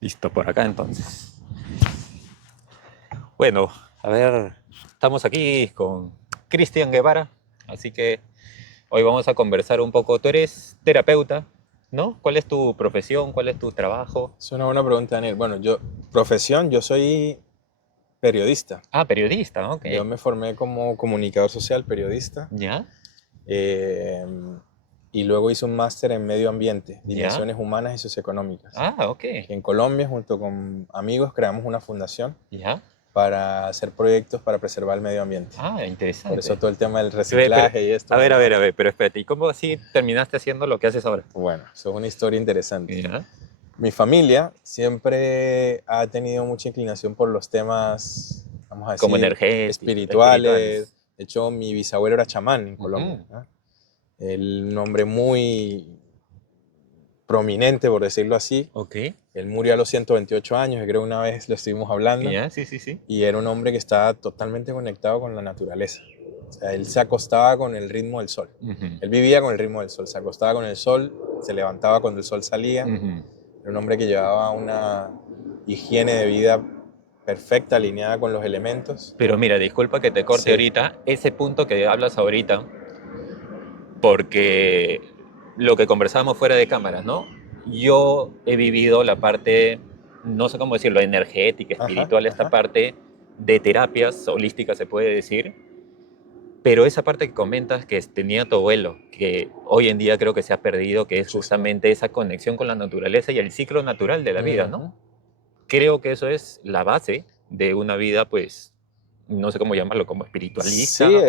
Listo, por acá entonces. Bueno, a ver, estamos aquí con Cristian Guevara, así que hoy vamos a conversar un poco. Tú eres terapeuta, ¿no? ¿Cuál es tu profesión? ¿Cuál es tu trabajo? Es una buena pregunta, Daniel. Bueno, profesión, yo soy periodista. Ah, periodista, ok. Yo me formé como comunicador social, periodista, ¿Ya? eh, y luego hice un máster en medio ambiente, ¿Ya? dimensiones humanas y socioeconómicas. Ah, ok. Aquí en Colombia, junto con amigos, creamos una fundación ¿Ya? para hacer proyectos para preservar el medio ambiente. Ah, Por eso interesante. todo el tema del Pero, reciclaje y esto me a llama. ver, pero espérate, ¿y cómo así terminaste haciendo lo que haces ahora? Bueno, eso es una historia interesante. ¿Ya? Mi familia siempre ha tenido mucha inclinación por los temas, vamos a Como decir, energéticos, espirituales. espirituales. De hecho, mi bisabuelo era chamán en Colombia, Ujú. ¿no? Un hombre muy prominente, por decirlo así. Ok. Él murió a los 128 años, y creo que una vez lo estuvimos hablando, ¿Ya? Sí, sí, sí. y era un hombre que estaba totalmente conectado con la naturaleza. O sea, él se acostaba con el ritmo del sol. Ujú. Él vivía con el ritmo del sol, se acostaba con el sol, se levantaba cuando el sol salía. Ujú. Era un hombre que llevaba una higiene de vida perfecta, alineada con los elementos. Pero mira, disculpa que te corte Sí, ahorita, ese punto que hablas ahorita, porque lo que conversábamos fuera de cámaras, ¿no? Yo he vivido la parte, no sé cómo decirlo, energética, ajá, espiritual, esta ajá. parte de terapias holísticas se puede decir, pero esa parte que comentas que tenía tu abuelo, que hoy en día creo que se ha perdido, que es Muchísimo. justamente esa conexión con la naturaleza y el ciclo natural de la vida, ¿no? Ujú. Creo que eso es la base de una vida, pues, no sé cómo llamarlo, como Sí, espiritualista o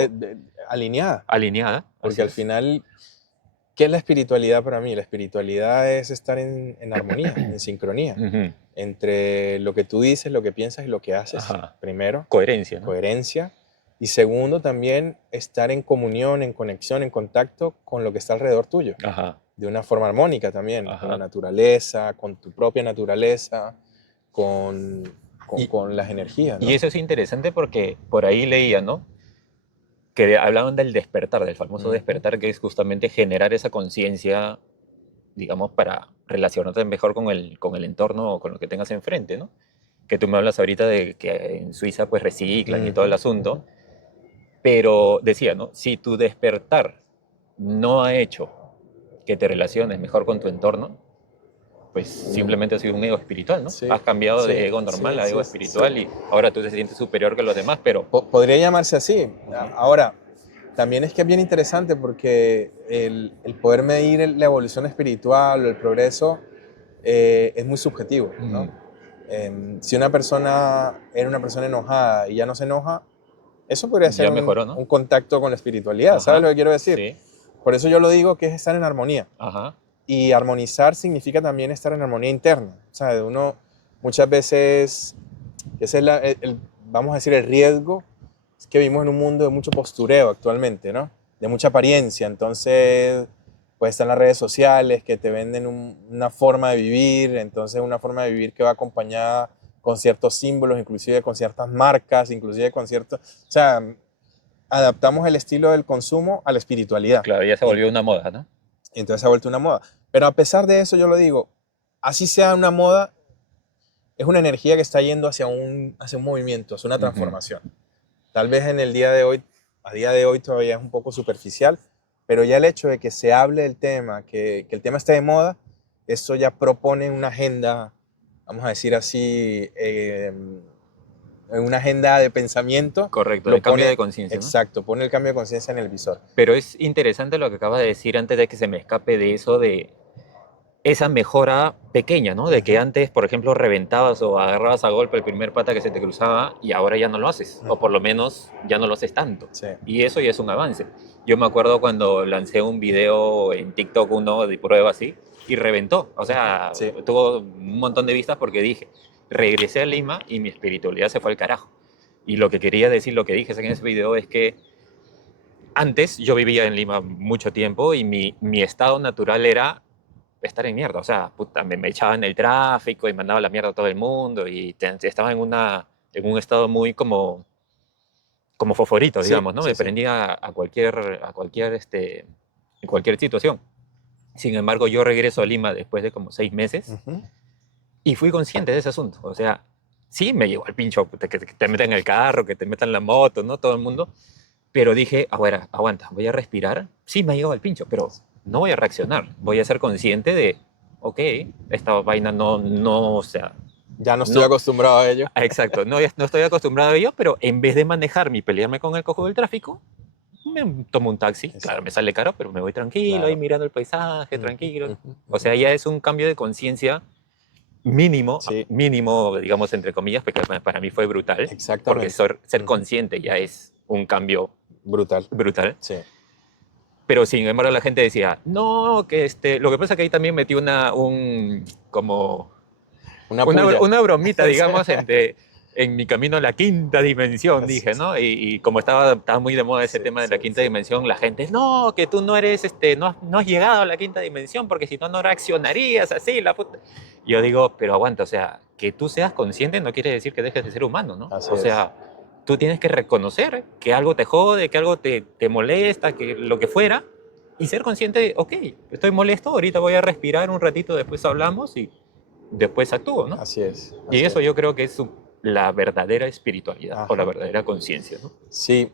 alineada, alineada, porque así al es. final, ¿qué es la espiritualidad para mí? La espiritualidad es estar en armonía, en sincronía, Ujú. entre lo que tú dices, lo que piensas y lo que haces, Ajá. primero, Coherencia, ¿no? coherencia, y segundo, también estar en comunión, en conexión, en contacto con lo que está alrededor tuyo, Ajá, de una forma armónica también, con la ajá. naturaleza, con tu propia naturaleza, con, Y, con las energías, y ¿no? eso es interesante porque por ahí leía, ¿no? Que hablaban del despertar, del famoso Ujú. despertar, que es justamente generar esa conciencia, digamos, para relacionarte mejor con el entorno o con lo que tengas enfrente, ¿no? Que tú me hablas ahorita de que en Suiza pues reciclan y todo el Ujú, asunto, ujú. pero decía, ¿no? Si tu despertar no ha hecho que te relaciones mejor con tu entorno, pues simplemente has sido un ego espiritual, ¿no? Sí, Has cambiado de sí, ego normal sí, a ego sí, sí. espiritual y ahora tú te sientes superior que los demás, pero... Podría llamarse así. Ujú, Ahora, también es que es bien interesante porque el poder medir la evolución espiritual o el progreso es muy subjetivo, ¿no? ujú. Si una persona era una persona enojada y ya no se enoja, eso podría ser Ya mejoró, ¿no? un contacto con la espiritualidad, ¿sabes Ajá, lo que quiero decir? sí, Por eso yo lo digo que es estar en armonía. ajá, Y armonizar significa también estar en armonía interna. O sea, uno muchas veces, ese es vamos a decir, el riesgo, es que vivimos en un mundo de mucho postureo actualmente, ¿no? De mucha apariencia. Entonces, pues están las redes sociales que te venden una forma de vivir, entonces una forma de vivir que va acompañada con ciertos símbolos, inclusive con ciertas marcas, inclusive con ciertos... O sea, adaptamos el estilo del consumo a la espiritualidad. claro, ya se Y volvió una moda, ¿no? entonces se ha vuelto una moda. Pero a pesar de eso, yo lo digo, así sea una moda, es una energía que está yendo hacia un movimiento, hacia una Ujú. transformación. Tal vez en el día de hoy, a día de hoy todavía es un poco superficial, pero ya el hecho de que se hable del tema, que el tema esté de moda, eso ya propone una agenda, vamos a decir así, una agenda de pensamiento, Correcto, de lo cambio pone, de conciencia, ¿no? exacto, pone el cambio de conciencia en el visor. Pero es interesante lo que acabas de decir antes de que se me escape de eso, de esa mejora pequeña, ¿no? De que Ujú, antes, por ejemplo, reventabas o agarrabas a golpe el primer pata que se te cruzaba y ahora ya no lo haces, o por ujú, lo menos ya no lo haces tanto. sí, Y eso ya es un avance. Yo me acuerdo cuando lancé un video en TikTok, uno de prueba así, y reventó. O ujú, sea, sí. tuvo un montón de vistas porque dije, regresé a Lima y mi espiritualidad se fue al carajo. Y lo que quería decir, lo que dije en ese video es que antes yo vivía en Lima mucho tiempo y mi estado natural era estar en mierda. O sea, puta, me echaba en el tráfico y mandaba la mierda a todo el mundo y estaba en un estado muy como, como foforito, Sí, digamos, ¿no? Me sí, sí. prendía en cualquier situación. Sin embargo, yo regreso a Lima después de como 6 meses Y fui consciente de ese asunto. O sea, sí me llegó al pincho que te metan en el carro, que te metan en la moto, ¿no? Todo el mundo. Pero dije, ahora, aguanta, voy a respirar. Sí, me ha llegado al pincho, pero no voy a reaccionar. Voy a ser consciente de, ok, esta vaina no, o sea, Ya no estoy no, acostumbrado a ello. exacto, no estoy acostumbrado a ello, pero en vez de manejarme y pelearme con el cojo del tráfico, me tomo un taxi. Claro, Exacto. me sale caro, pero me voy tranquilo, ahí Claro. mirando el paisaje, Ujú, tranquilo. ujú, O ujú. sea, ya es un cambio de conciencia mínimo, Sí, mínimo, digamos, entre comillas, porque para mí fue brutal, porque exactamente. ser Ujú. consciente ya es un cambio Brutal. brutal. Sí. Pero sin embargo la gente decía, no, que lo que pasa es que ahí también metí como Una puya. una bromita, digamos, en mi camino a la quinta dimensión, Sí, dije, ¿no? Y como estaba muy de moda ese sí, tema de sí, la quinta sí. dimensión, la gente, no, que tú no eres, no has llegado a la quinta dimensión, porque si no, no reaccionarías así, la puta. Y yo digo, pero aguanta, o sea, que tú seas consciente no quiere decir que dejes de ser humano, ¿no? Así O es. sea, tú tienes que reconocer que algo te jode, que algo te molesta, que lo que fuera, y ser consciente de, ok, estoy molesto, ahorita voy a respirar un ratito, después hablamos y después actúo, ¿no? Así es. Y Así eso es. yo creo que es la verdadera espiritualidad o la Ajá. verdadera conciencia, ¿no? Sí.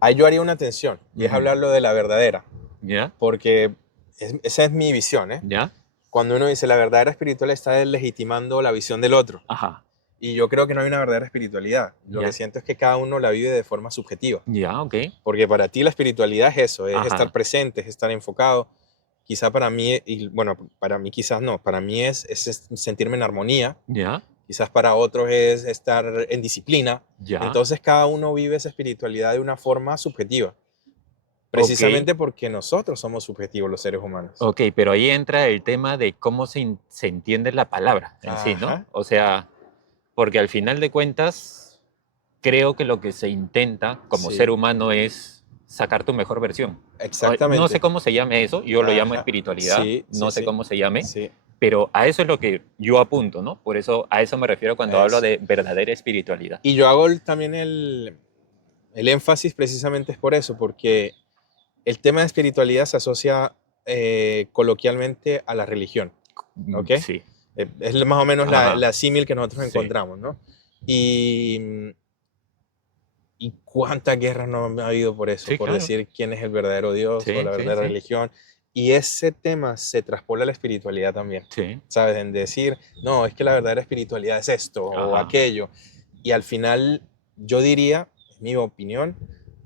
Ahí yo haría una atención y es Ujú. hablarlo de la verdadera, ¿Ya? porque esa es mi visión, ¿eh? ¿Ya? Cuando uno dice la verdadera espiritualidad está deslegitimando la visión del otro. Ajá. Y yo creo que no hay una verdadera espiritualidad. Lo que ¿Ya? siento es que cada uno la vive de forma subjetiva. ¿Ya? Ok. Porque para ti la espiritualidad es eso, es estar Ajá. presente, es estar enfocado. Quizá para mí, y bueno, para mí quizás no, para mí es sentirme en armonía, ¿Ya? quizás para otros es estar en disciplina. ¿Ya? Entonces cada uno vive esa espiritualidad de una forma subjetiva, Ok. precisamente porque nosotros somos subjetivos los seres humanos. Ok, pero ahí entra el tema de cómo se entiende la palabra en sí, ¿no? Ajá, O sea, porque al final de cuentas, creo que lo que se intenta como ser sí, humano es sacar tu mejor versión. No sé exactamente. cómo se llame eso, yo lo llamo Ajá, espiritualidad, sí, sí, no sé sí, cómo se llame, sí, pero a eso es lo que yo apunto, ¿no? Por eso, a eso me refiero cuando hablo eso. de verdadera espiritualidad. Y yo hago también el énfasis precisamente es por eso, porque el tema de espiritualidad se asocia coloquialmente a la religión, ¿ok? Sí. Es más o menos Ajá. la símil que nosotros Sí. encontramos, ¿no? Y, y cuántas guerras no ha habido por eso, Sí, por claro. decir quién es el verdadero Dios o Sí, la sí, verdadera sí. religión. Y ese tema se traspola a la espiritualidad también, Sí. ¿sabes? En decir, no, es que la verdadera espiritualidad es esto o Ajá. aquello. Y al final, yo diría, en mi opinión,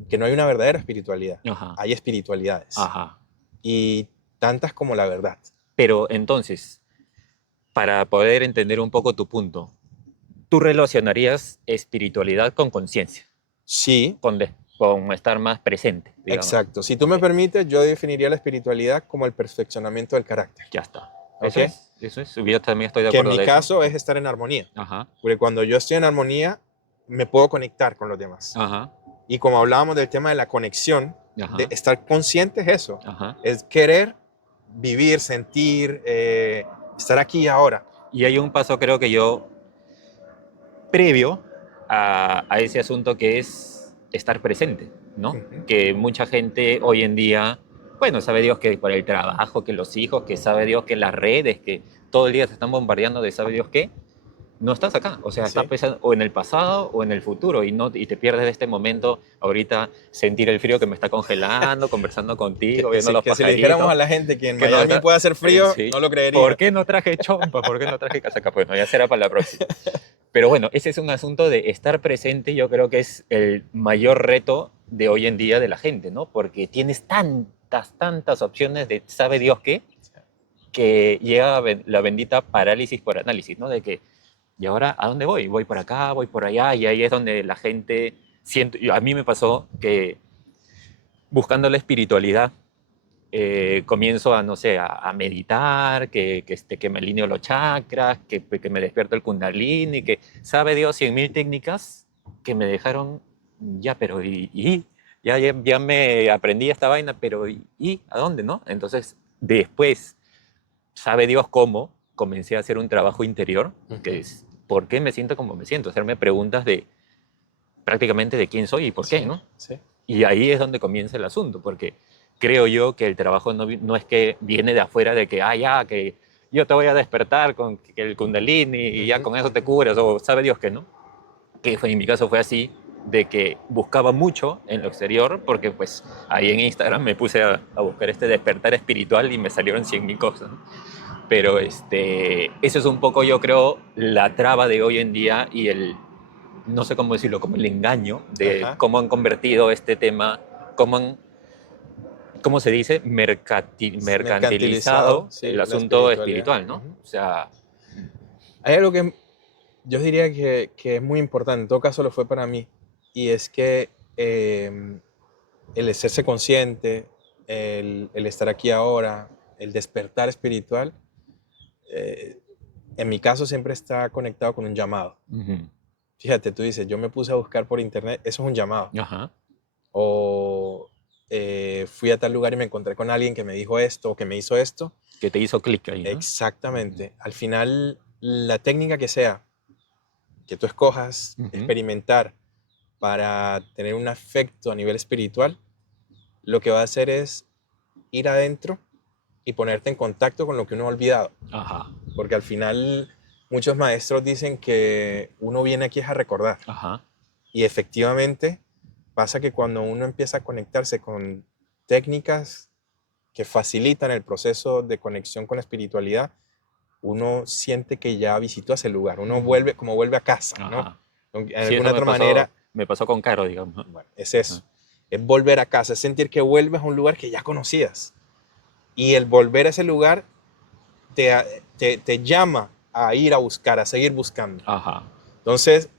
que no hay una verdadera espiritualidad, Ajá. hay espiritualidades. Ajá. Y tantas como la verdad. Pero entonces, para poder entender un poco tu punto, tú relacionarías espiritualidad con conciencia, Sí, con estar más presente, digamos. exacto. Si tú Ok, me permites, yo definiría la espiritualidad como el perfeccionamiento del carácter. ya está. ¿Ok? Eso es. Yo también estoy de Que en acuerdo mi de eso. caso es estar en armonía. Ajá, Porque cuando yo estoy en armonía, me puedo conectar con los demás. ajá, Y como hablábamos del tema de la conexión, de ajá, estar consciente es eso. ajá. Es querer vivir, sentir, estar aquí y ahora. Y hay un paso, creo que yo, previo a ese asunto que es estar presente, ¿no? Ujú. Que mucha gente hoy en día, bueno, sabe Dios que por el trabajo, que los hijos, que sabe Dios que las redes, que todo el día se están bombardeando de sabe Dios qué, no estás acá, o sea, estás Sí, pensando o en el pasado o en el futuro y te pierdes de este momento, ahorita sentir el frío que me está congelando, conversando contigo, viendo los que si le dijéramos pajaritos, a la gente que en que no Miami está, puede hacer frío, sí, no lo ¿por creería. qué no traje chompa? ¿Por qué no traje casaca? Bueno, ya será para la próxima. Pero bueno, ese es un asunto de estar presente, yo creo que es el mayor reto de hoy en día de la gente, ¿no? Porque tienes tantas opciones de sabe Dios qué, que llega la bendita parálisis por análisis, ¿no? De que, ¿y ahora a dónde voy? Voy por acá, voy por allá, y ahí es donde la gente siento, a mí me pasó que buscando la espiritualidad, comienzo a, no sé, a meditar, que me alineo los chakras, que me despierto el kundalini, que sabe Dios 100.000 técnicas que me dejaron, ya, pero ya me aprendí esta vaina, pero ¿y a dónde, no? Entonces, después, sabe Dios cómo, comencé a hacer un trabajo interior, que Ujú. es, ¿por qué me siento como me siento? Hacerme preguntas de prácticamente de quién soy y por qué, Sí, ¿no? sí. Y ahí es donde comienza el asunto, porque creo yo que el trabajo no es que viene de afuera, de que, yo te voy a despertar con el Kundalini y ya con eso te curas, o sabe Dios que no. Que en mi caso fue así, de que buscaba mucho en lo exterior, porque pues ahí en Instagram me puse a buscar este despertar espiritual y me salieron 100.000 cosas, ¿no? Pero eso es un poco, yo creo, la traba de hoy en día y no sé cómo decirlo, como el engaño de Ajá. cómo han convertido este tema, ¿cómo se dice? Mercantilizado, Mercantilizado el sí, la asunto espiritualidad. espiritual, ¿no? Ujú. O sea, Hay algo que yo diría que es muy importante, en todo caso lo fue para mí, y es que el hacerse consciente, el estar aquí ahora, el despertar espiritual, eh, en mi caso siempre está conectado con un llamado. ujú, Fíjate, tú dices, yo me puse a buscar por internet, eso es un llamado. ajá, O fui a tal lugar y me encontré con alguien que me dijo esto o que me hizo esto. que te hizo clic ahí, ¿no? Ujú, Exactamente. Al final, la técnica que sea que tú escojas ujú, experimentar para tener un efecto a nivel espiritual, lo que va a hacer es ir adentro y ponerte en contacto con lo que uno ha olvidado. ajá, Porque al final muchos maestros dicen que uno viene aquí es a recordar. ajá, Y efectivamente pasa que cuando uno empieza a conectarse con técnicas que facilitan el proceso de conexión con la espiritualidad, uno siente que ya visitó ese lugar, uno ujú, vuelve como vuelve a casa, ¿no? ajá. En Sí, eso alguna otra manera, me pasó con Caro, digamos, ¿no? bueno, es Ajá. eso, es volver a casa, es sentir que vuelves a un lugar que ya conocías. Y el volver a ese lugar te, te llama a ir a buscar, a seguir buscando. Ajá. Entonces,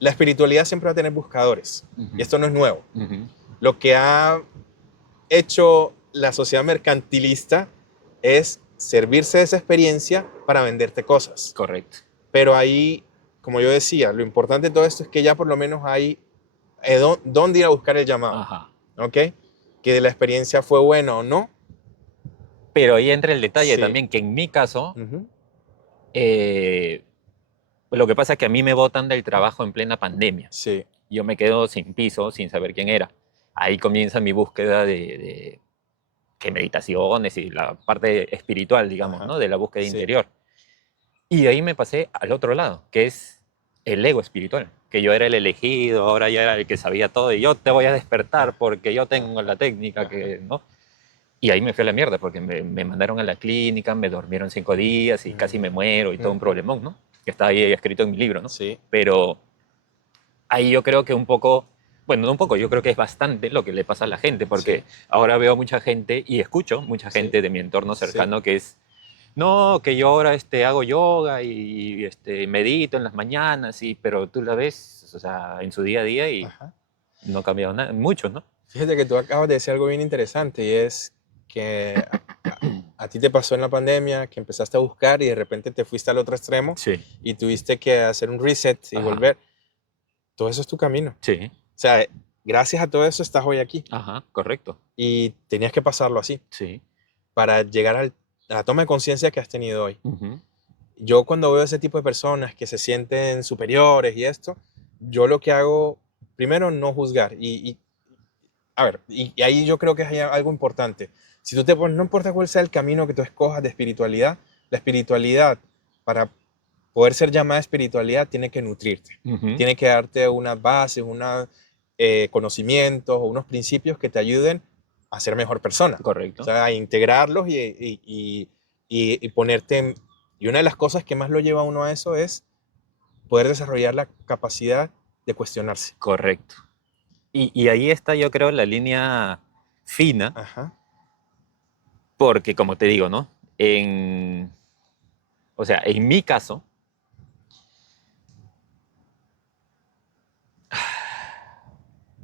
la espiritualidad siempre va a tener buscadores. Y Ujú, esto no es nuevo. ujú. Lo que ha hecho la sociedad mercantilista es servirse de esa experiencia para venderte cosas. Correcto. Pero ahí, como yo decía, lo importante de todo esto es que ya por lo menos hay dónde ir a buscar el llamado. Ajá. ¿Ok? Que la experiencia fue buena o no. Pero ahí entra el detalle Sí. también, que en mi caso, Ujú. eh, lo que pasa es que a mí me botan del trabajo en plena pandemia. Sí. Yo me quedo sin piso, sin saber quién era. Ahí comienza mi búsqueda de que meditaciones y la parte espiritual, digamos, Ajá. ¿no? De la búsqueda Sí. interior. Y de ahí me pasé al otro lado, que es el ego espiritual, que yo era el elegido, ahora ya era el que sabía todo y yo te voy a despertar Ah, porque yo tengo la técnica ajá. que, ¿no? Y ahí me fui a la mierda porque me mandaron a la clínica, me dormieron 5 días y casi me muero y todo un Ujú. problemón, ¿no? Que está ahí escrito en mi libro, ¿no? Sí. Pero ahí yo creo que un poco, bueno, no un poco, yo creo que es bastante lo que le pasa a la gente, Sí. porque ahora veo mucha gente y escucho mucha Sí. gente de mi entorno Sí. cercano que es, no, que yo ahora hago yoga y medito en las mañanas, pero tú la ves, o sea, en su día a día y Ajá. no ha cambiado nada, mucho, ¿no? Fíjate que tú acabas de decir algo bien interesante y es que a ti te pasó en la pandemia que empezaste a buscar y de repente te fuiste al otro extremo Sí, y tuviste que hacer un reset y ajá, volver. Todo eso es tu camino. sí, O sea, gracias a todo eso estás hoy aquí ajá, correcto, y tenías que pasarlo así sí, para llegar a la toma de conciencia que has tenido hoy. ujú, Yo cuando veo ese tipo de personas que se sienten superiores y esto, yo lo que hago, primero, no juzgar. A ver, y ahí yo creo que hay algo importante. Si tú te pones, no importa cuál sea el camino que tú escojas de espiritualidad, la espiritualidad, para poder ser llamada espiritualidad, tiene que nutrirte. ujú, Tiene que darte unas bases, unos conocimientos o unos principios que te ayuden a ser mejor persona. O correcto, sea, a integrarlos y ponerte y una de las cosas que más lo lleva a uno a eso es poder desarrollar la capacidad de cuestionarse. correcto. Y ahí está, yo creo, la línea fina, Ajá. porque como te digo, ¿no? O sea, en mi caso,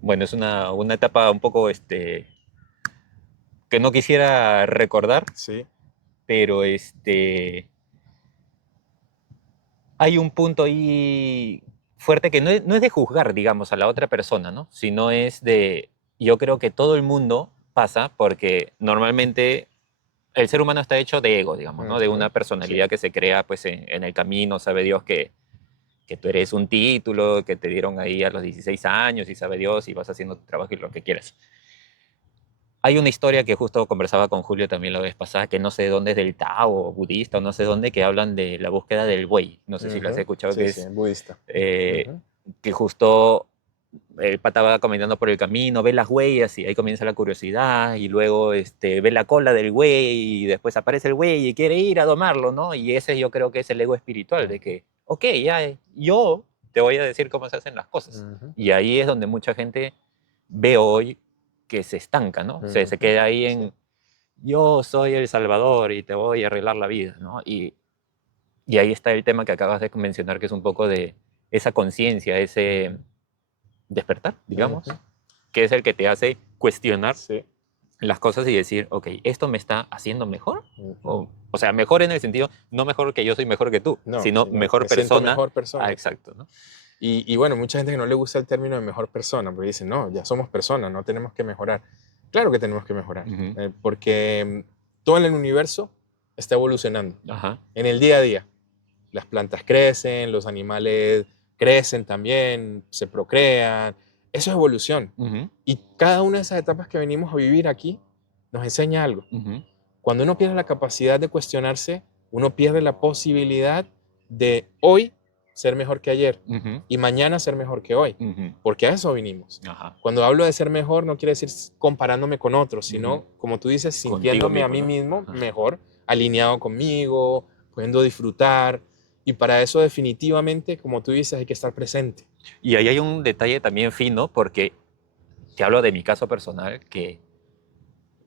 bueno, es una etapa un poco, que no quisiera recordar, Sí. pero hay un punto ahí fuerte que no es de juzgar, digamos, a la otra persona, ¿no? Sino es yo creo que todo el mundo pasa porque normalmente el ser humano está hecho de ego, digamos, ¿no? De Ujú. una Sí. personalidad que se crea pues en el camino, sabe Dios que tú eres un título, que te dieron ahí a los 16 años y sabe Dios y vas haciendo tu trabajo y lo que quieras. Hay una historia que justo conversaba con Julio también la vez pasada, que no sé de dónde es del Tao o budista o no sé dónde, que hablan de la búsqueda del buey. No sé si lo has Ujú. escuchado, que Sí, sí, es budista. eh, Ujú. que justo el pata va caminando por el camino, ve las huellas y ahí comienza la curiosidad y luego ve la cola del güey y después aparece el güey y quiere ir a domarlo, ¿no? Y ese yo creo que es el ego espiritual, de Ujú. que, ok, ya, yo te voy a decir cómo se hacen las cosas. Ujú. Y ahí es donde mucha gente ve hoy que se estanca, ¿no? Se Ujú. queda ahí Sí. en, yo soy el Salvador y te voy a arreglar la vida, ¿no? Y ahí está el tema que acabas de mencionar, que es un poco de esa conciencia, ese despertar, digamos, Ujú. que es el que te hace cuestionar Sí. las cosas y decir, ok, ¿esto me está haciendo mejor? Ujú. O sea, mejor en el sentido, no mejor que yo soy mejor que tú, No, sino sino mejor me siento persona. mejor Ah, persona. exacto, ¿no? Y bueno, mucha gente que no le gusta el término de mejor persona, porque dicen, no, ya somos personas, no tenemos que mejorar. Claro que tenemos que mejorar, Ujú. porque todo en el universo está evolucionando. Ajá. En el día a día, las plantas crecen, los animales crecen también, se procrean. Eso es evolución. Ujú. Y cada una de esas etapas que venimos a vivir aquí nos enseña algo. Ujú. Cuando uno pierde la capacidad de cuestionarse, uno pierde la posibilidad de hoy ser mejor que ayer Ujú. y mañana ser mejor que hoy, Ujú. porque a eso vinimos. Ajá. Cuando hablo de ser mejor, no quiere decir comparándome con otros, sino, Ujú. como tú dices, Contigo sintiéndome a mismo, mí ¿no? mismo Ajá. mejor, alineado conmigo, pudiendo disfrutar. Y para eso definitivamente, como tú dices, hay que estar presente. Y ahí hay un detalle también fino, porque te hablo de mi caso personal, que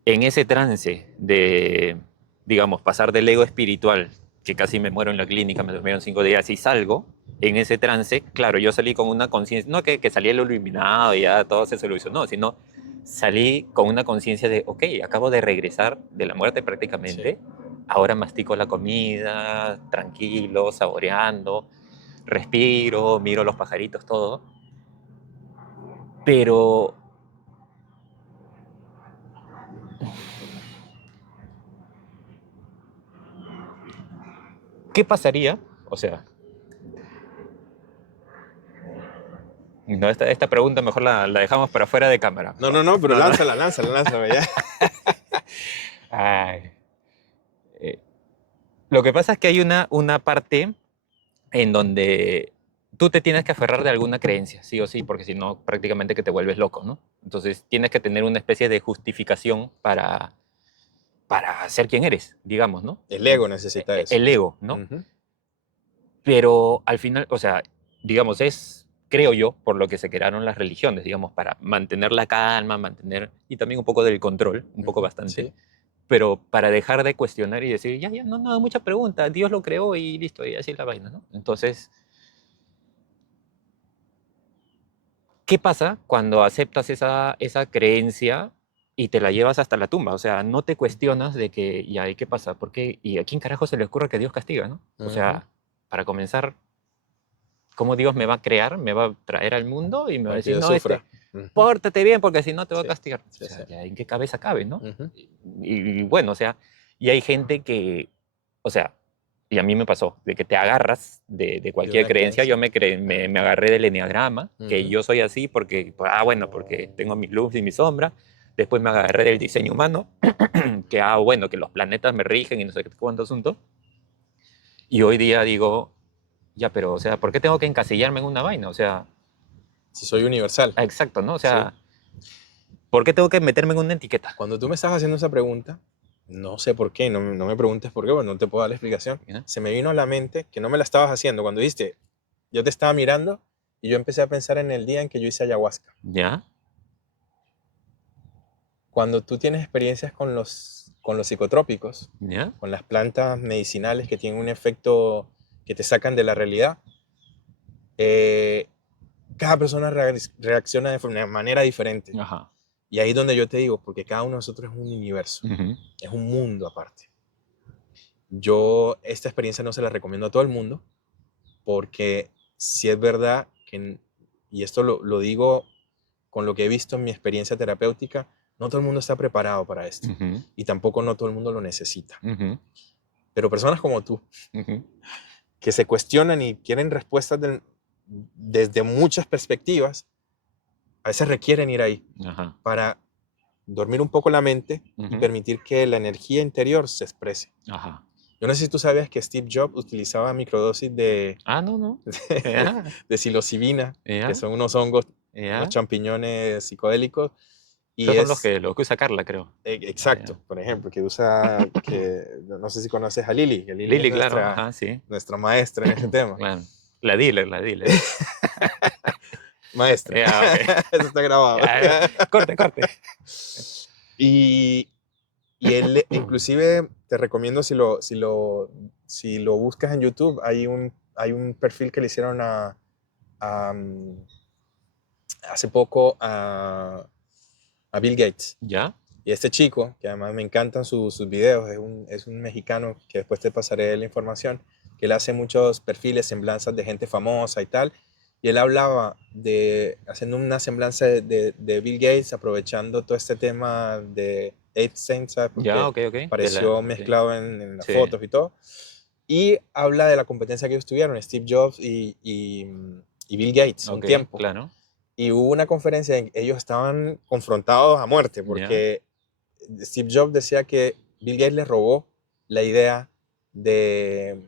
en ese trance de, digamos, pasar del ego espiritual, que casi me muero en la clínica, me durmieron 5 días y salgo, en ese trance, claro, yo salí con una conciencia, no que salí el iluminado y ya todo se solucionó, sino salí con una conciencia de, ok, acabo de regresar de la muerte Sí. prácticamente, ahora mastico la comida, tranquilo, saboreando, respiro, miro los pajaritos, todo, pero ¿qué pasaría? O sea, no, esta pregunta mejor la dejamos para fuera de cámara, No, mejor. no, no, pero No, no. lánzala, lánzala, lánzala ya. Ay, eh, lo que pasa es que hay una parte en donde tú te tienes que aferrar de alguna creencia, sí o sí, porque si no, prácticamente que te vuelves loco, ¿no? Entonces tienes que tener una especie de justificación para ser quien eres, digamos, ¿no? El ego necesita eso. El ego, ¿no? Ujú. Pero al final, o sea, digamos, creo yo, por lo que se crearon las religiones, digamos, para mantener la calma, mantener, y también un poco del control, un poco Ujú. bastante, Sí. pero para dejar de cuestionar y decir, ya, ya, no, no, mucha pregunta, Dios lo creó y listo, y así es la vaina, ¿no? Entonces, ¿qué pasa cuando aceptas esa creencia y te la llevas hasta la tumba? O sea, no te cuestionas de que, ya, ¿y qué pasa? ¿Por qué? ¿Y a quién carajo se le ocurre que Dios castiga, no? O Ujú. sea, para comenzar, ¿cómo Dios me va a crear, me va a traer al mundo y me va a Para que decir, yo no, sufra. Ujú. pórtate bien porque si no te va a Sí, castigar? O sí, sí. sea, ya, ¿en qué cabeza cabe, no? Ujú. Y bueno, o sea, y hay gente que, o sea, y a mí me pasó, de que te agarras de De cualquier una creencia. Yo creencia. me agarré del enneagrama, que Ujú. yo soy así porque, bueno, porque tengo mi luz y mi sombra. Después me agarré del diseño humano, que, bueno, que los planetas me rigen y no sé qué cuánto asunto. Y hoy día digo, ya, pero, o sea, ¿por qué tengo que encasillarme en una vaina? O sea, Si soy universal. exacto, ¿no? O Sí. sea, ¿por qué tengo que meterme en una etiqueta? Cuando tú me estás haciendo esa pregunta, no sé por qué, no me preguntes por qué, porque no te puedo dar la explicación. ¿Ya? Se me vino a la mente que no me la estabas haciendo. Cuando dijiste, yo te estaba mirando y yo empecé a pensar en el día en que yo hice ayahuasca. ¿Ya? Cuando tú tienes experiencias con los psicotrópicos, ¿Ya? con las plantas medicinales que tienen un efecto que te sacan de la realidad, eh, cada persona reacciona de una manera diferente. Ajá. Y ahí es donde yo te digo, porque cada uno de nosotros es un universo, Ujú. es un mundo aparte. Yo esta experiencia no se la recomiendo a todo el mundo, porque si es verdad que, y esto lo digo con lo que he visto en mi experiencia terapéutica, no todo el mundo está preparado para esto. Ujú. Y tampoco no todo el mundo lo necesita. Ujú. Pero personas como tú, Ujú. que se cuestionan y quieren respuestas desde muchas perspectivas, a veces requieren ir ahí Ajá. para dormir un poco la mente y Ujú. permitir que la energía interior se exprese. Ajá. Yo no sé si tú sabías que Steve Jobs utilizaba microdosis Ah, no, no. de, Ya, de psilocibina, que ya, son unos hongos, unos ya. champiñones psicodélicos, y Esos son es los que usa Carla, creo. exacto, Ya. por ejemplo, que usa, que no sé si conoces a Lili, que Lili es Lili, claro, ajá, sí. nuestra maestra en ese tema. Claro. La dealer. Maestra, Ya, ok. eso está grabado. Ya, corte, corte. Y, y él, inclusive, te recomiendo si lo buscas en YouTube, hay un perfil que le hicieron hace poco a Bill Gates. ¿Ya? Y este chico, que además me encantan sus videos, es un mexicano, que después te pasaré la información, que él hace muchos perfiles, semblanzas de gente famosa y tal. Y él hablaba haciendo una semblanza de Bill Gates, aprovechando todo este tema de Epstein, ¿sabes? Ya, Porque ok, ok. pareció Ok. mezclado en las Sí. fotos y todo. Y habla de la competencia que ellos tuvieron, Steve Jobs y Bill Gates, un Ok, tiempo. claro. Y hubo una conferencia en que ellos estaban confrontados a muerte, Ya. porque Steve Jobs decía que Bill Gates le robó la idea de,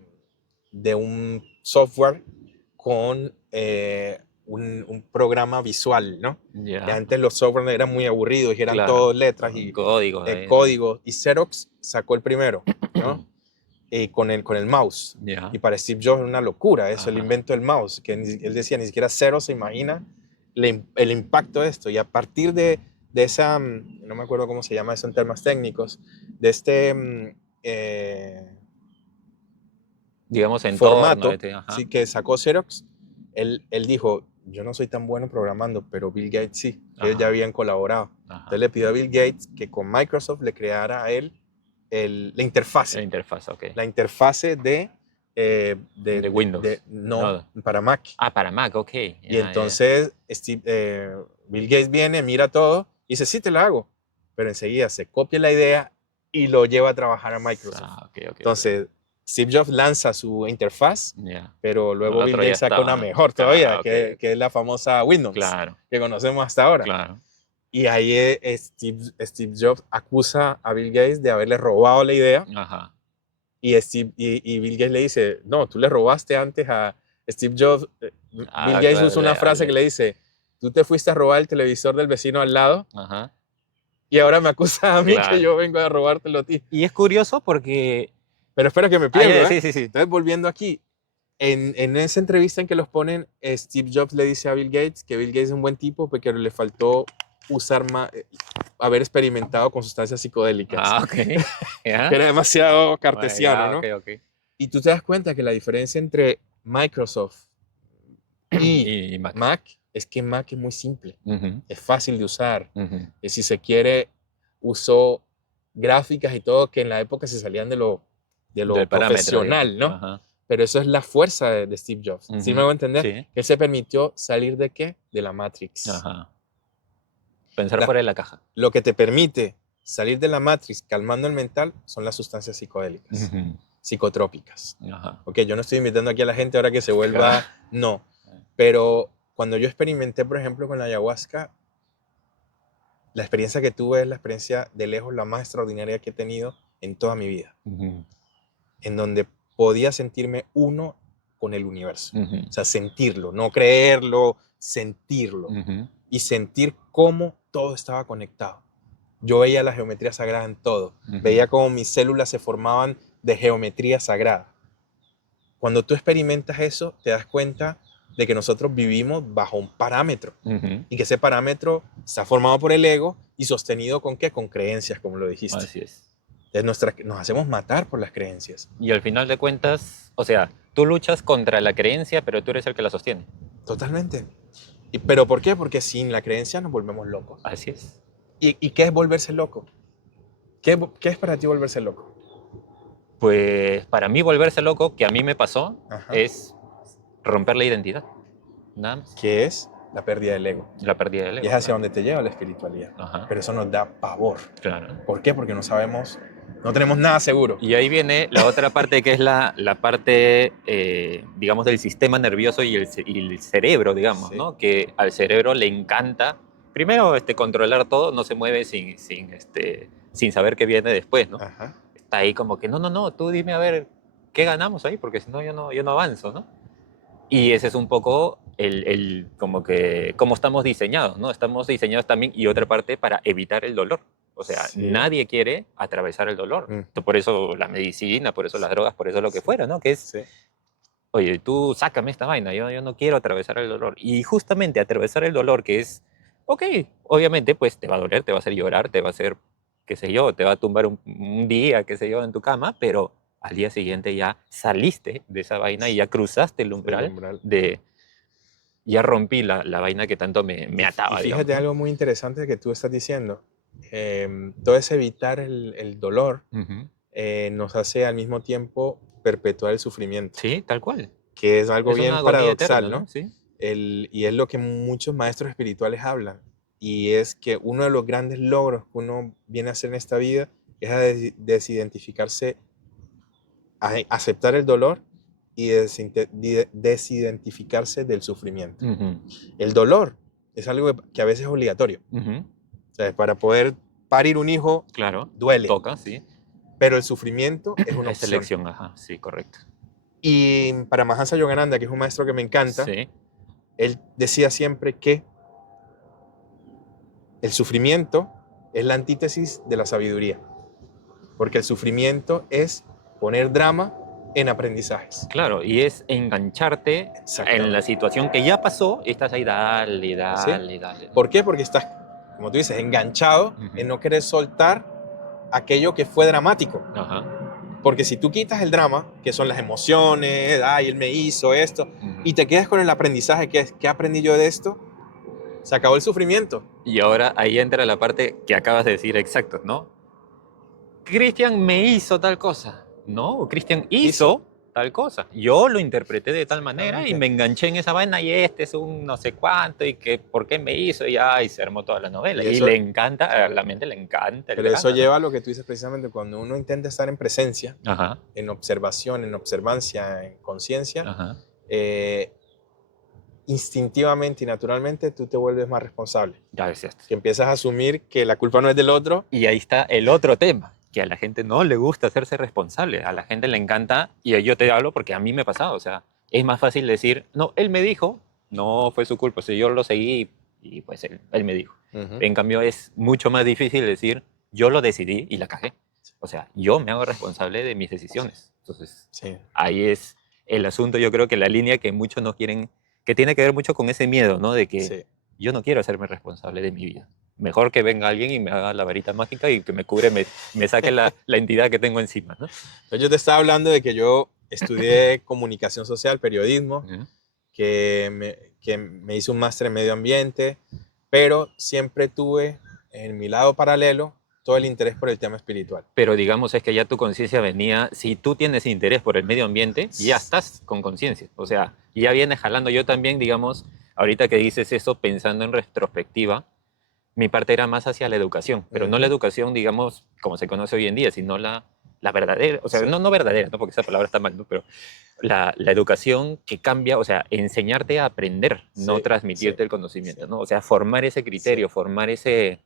de un software con un programa visual, ¿no? Que Ya. antes los softwares eran muy aburridos y eran Claro. todos letras y Códigos ahí, ¿no? códigos. Y Xerox sacó el primero, ¿no? Con el mouse. Ya. Y para Steve Jobs era una locura eso, el Ajá. invento del mouse, que él decía, ni siquiera Xerox se imagina el impacto de esto. Y a partir de esa, no me acuerdo cómo se llama eso en términos técnicos, de este Digamos entorno, formato, este, ajá. ¿sí? Que sacó Xerox, él dijo, yo no soy tan bueno programando, pero Bill Gates sí, ellos ya Ajá. habían colaborado. Entonces Ajá. le pidió a Bill Gates que con Microsoft le creara a él la La interfase, interfaz, ok. la interfase De Windows. no, No. para Mac. Ah, para Mac, ok. Y Ya, ya. entonces Bill Gates viene, mira todo y dice, sí, te la hago. Pero enseguida se copia la idea y lo lleva a trabajar a Microsoft. Ah, ok, ok, ok. Entonces, Steve Jobs lanza su interfaz, Ya. pero El luego Bill otro ya Gates saca una estaba, ¿no? mejor todavía, Ah, ok, que ok. es la famosa Windows Claro, que conocemos hasta ahora. claro. Y ahí Steve Jobs acusa a Bill Gates de haberle robado la idea. Ajá. Y Bill Gates le dice, no, tú le robaste antes a Steve Jobs. Bill Ah, Gates claro, usa una frase que le dice, tú te fuiste a robar el televisor del vecino al lado ajá. y ahora me acusas a mí que Claro. yo vengo a robártelo a ti. Y es curioso porque... Pero espera que me Ah, pierdo, ya, ¿eh? sí, sí, sí. Entonces, volviendo aquí, en esa entrevista en que los ponen, Steve Jobs le dice a Bill Gates que Bill Gates es un buen tipo, porque le faltó haber experimentado con sustancias psicodélicas, Ah, ok. que Ya. era demasiado Bueno, cartesiano, ya, ok, ¿no? ok. Y tú te das cuenta que la diferencia entre Microsoft y Y Mac. Mac es que Mac es muy simple, Ujú, es fácil de usar. ujú. Si se quiere, usó gráficas y todo que en la época se salían de lo Del parámetro, digamos. profesional, ¿no? Ajá. Pero eso es la fuerza de Steve Jobs. ¿Sí me Ujú. hago entender? Sí. Que él se permitió salir de qué? De la Matrix. Ajá. Pensar La- fuera de la caja. lo que te permite salir de la Matrix calmando el mental son las sustancias psicodélicas, Ujú. psicotrópicas. Ajá. Ok, yo no estoy invitando aquí a la gente ahora que se Claro. vuelva, no. Pero cuando yo experimenté, por ejemplo, con la ayahuasca, la experiencia que tuve es la experiencia de lejos la más extraordinaria que he tenido en toda mi vida, Ujú, en donde podía sentirme uno con el universo. ujú, O sea, sentirlo, no creerlo, sentirlo. ujú, Y sentir cómo todo estaba conectado. Yo veía la geometría sagrada en todo. ujú. Veía cómo mis células se formaban de geometría sagrada. Cuando tú experimentas eso, te das cuenta de que nosotros vivimos bajo un parámetro Ujú. y que ese parámetro está formado por el ego y sostenido con qué? Con creencias, como lo dijiste. Así es. Entonces nos hacemos matar por las creencias. Y al final de cuentas, o sea, tú luchas contra la creencia, pero tú eres el que la sostiene. Totalmente. ¿Pero por qué? Porque sin la creencia nos volvemos locos. Así es. ¿Y qué es volverse loco? ¿Qué es para ti volverse loco? Pues para mí volverse loco, que a mí me pasó, Ajá. es romper la identidad. Nada más. Que es la pérdida del ego. La pérdida del Y ego. es hacia Claro. donde te lleva la espiritualidad. Ajá. Pero eso nos da pavor. Claro. ¿Por qué? Porque no sabemos, no tenemos nada seguro. Y ahí viene la otra parte que es la parte, digamos, del sistema nervioso y el cerebro, digamos, Sí. ¿no? Que al cerebro le encanta primero, controlar todo, no se mueve sin saber qué viene después, ¿no? Ajá. Está ahí como que, no, no, no, tú dime a ver qué ganamos ahí, porque si no, yo no avanzo, ¿no? Y ese es un poco como que, cómo estamos diseñados, ¿no? Estamos diseñados también, y otra parte, para evitar el dolor. O sea, Sí. nadie quiere atravesar el dolor. Mm, Por eso la medicina, por eso las drogas, por eso lo que sí, fuera, ¿no? Que es, sí. oye, tú sácame esta vaina, yo no quiero atravesar el dolor. Y justamente atravesar el dolor, que es, ok, obviamente, pues te va a doler, te va a hacer llorar, te va a hacer, qué sé yo, te va a tumbar un día, qué sé yo, en tu cama, pero al día siguiente ya saliste de esa vaina y ya cruzaste el Del umbral umbral. de, ya rompí la vaina que tanto me Y ataba, digamos, fíjate ¿no? algo muy interesante que tú estás diciendo. Todo es evitar el dolor, Ujú. nos hace al mismo tiempo perpetuar el sufrimiento, Sí, tal cual. que es algo Es una bien agonía paradoxal, eterna, ¿no? ¿no? Sí. Y es lo que muchos maestros espirituales hablan. Y es que uno de los grandes logros que uno viene a hacer en esta vida es a desidentificarse, a aceptar el dolor y desidentificarse del sufrimiento. Ujú, El dolor es algo que a veces es obligatorio. ujú. O sea, para poder parir un hijo Claro, duele, toca, sí. pero el sufrimiento es una Es opción. selección, ajá, sí, correcto. Y para Mahansa Yogananda, que es un maestro que me encanta, Sí, él decía siempre que el sufrimiento es la antítesis de la sabiduría, porque el sufrimiento es poner drama en aprendizajes. claro, y es engancharte en la Exactamente. situación que ya pasó y estás ahí, dale, ¿Sí? dale, dale, ¿no? ¿Por qué? Porque estás, como tú dices, enganchado en Ujú, no querer soltar aquello que fue dramático. ajá, Porque si tú quitas el drama, que son las emociones, ay, él me hizo esto, y ujú. te quedas con el aprendizaje, que es, ¿qué aprendí yo de esto? Se acabó el sufrimiento. Y ahora ahí entra la parte que acabas de decir exacto, ¿no? Cristian me hizo tal cosa. No, Cristian Hizo. hizo tal cosa. Yo lo interpreté de tal manera y Exactamente. me enganché en esa vaina y este es un no sé cuánto y que por qué me hizo y ay, se armó toda la novela. Y Y eso, le encanta, a la mente le encanta el pero eso drama, ¿no? lleva a lo que tú dices precisamente, cuando uno intenta estar en presencia, Ajá, en observación, en observancia, en conciencia, ajá. eh, instintivamente y naturalmente tú te vuelves más responsable. Ya ves esto. Que empiezas a asumir que la culpa no es del otro. Y ahí está el otro tema, que a la gente no le gusta hacerse responsable, a la gente le encanta, y yo te hablo porque a mí me ha pasado, o sea, es más fácil decir, no, él me dijo, no fue su culpa, si yo lo seguí y pues él me dijo. Ujú. En cambio es mucho más difícil decir, yo lo decidí y la cagué. O sea, yo me hago responsable de mis decisiones. Entonces, Sí, ahí es el asunto, yo creo que la línea que muchos no quieren, que tiene que ver mucho con ese miedo, ¿no? De que sí. yo no quiero hacerme responsable de mi vida. Mejor que venga alguien y me haga la varita mágica y que me cubre, me saque la entidad que tengo encima, ¿no? Entonces yo te estaba hablando de que yo estudié comunicación social, periodismo, Ujú. que me hice un máster en medio ambiente, pero siempre tuve en mi lado paralelo todo el interés por el tema espiritual. Pero digamos es que ya tu conciencia venía, si tú tienes interés por el medio ambiente, ya estás con conciencia. O sea, ya vienes jalando. Yo también, digamos, ahorita que dices eso, pensando en retrospectiva, mi parte era más hacia la educación, pero no la Ujú. educación, digamos, como se conoce hoy en día, sino la verdadera, o sea, Sí, no verdadera, ¿no? Porque esa palabra está mal, ¿no? Pero la educación que cambia, o sea, enseñarte a aprender, no sí, sí, transmitirte el sí, conocimiento, ¿no? O sea, formar ese sí. criterio, formar esa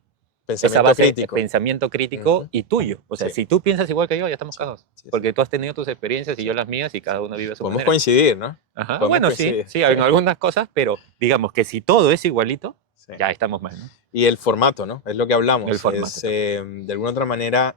Pensamiento base de crítico. pensamiento crítico Ujú. y tuyo. O sea, Sí, si tú piensas igual que yo, ya estamos sí, cagados. sí, sí, Porque tú has tenido tus experiencias y sí. yo las mías y cada uno vive a su Podemos manera. coincidir, ¿no? Ajá, Podemos bueno, sí, coincidir. sí, en algunas cosas, pero digamos que si todo es igualito, Sí. ya estamos mal, ¿no? Y el formato, ¿no? Es lo que El hablamos. formato Es, también. de alguna otra manera,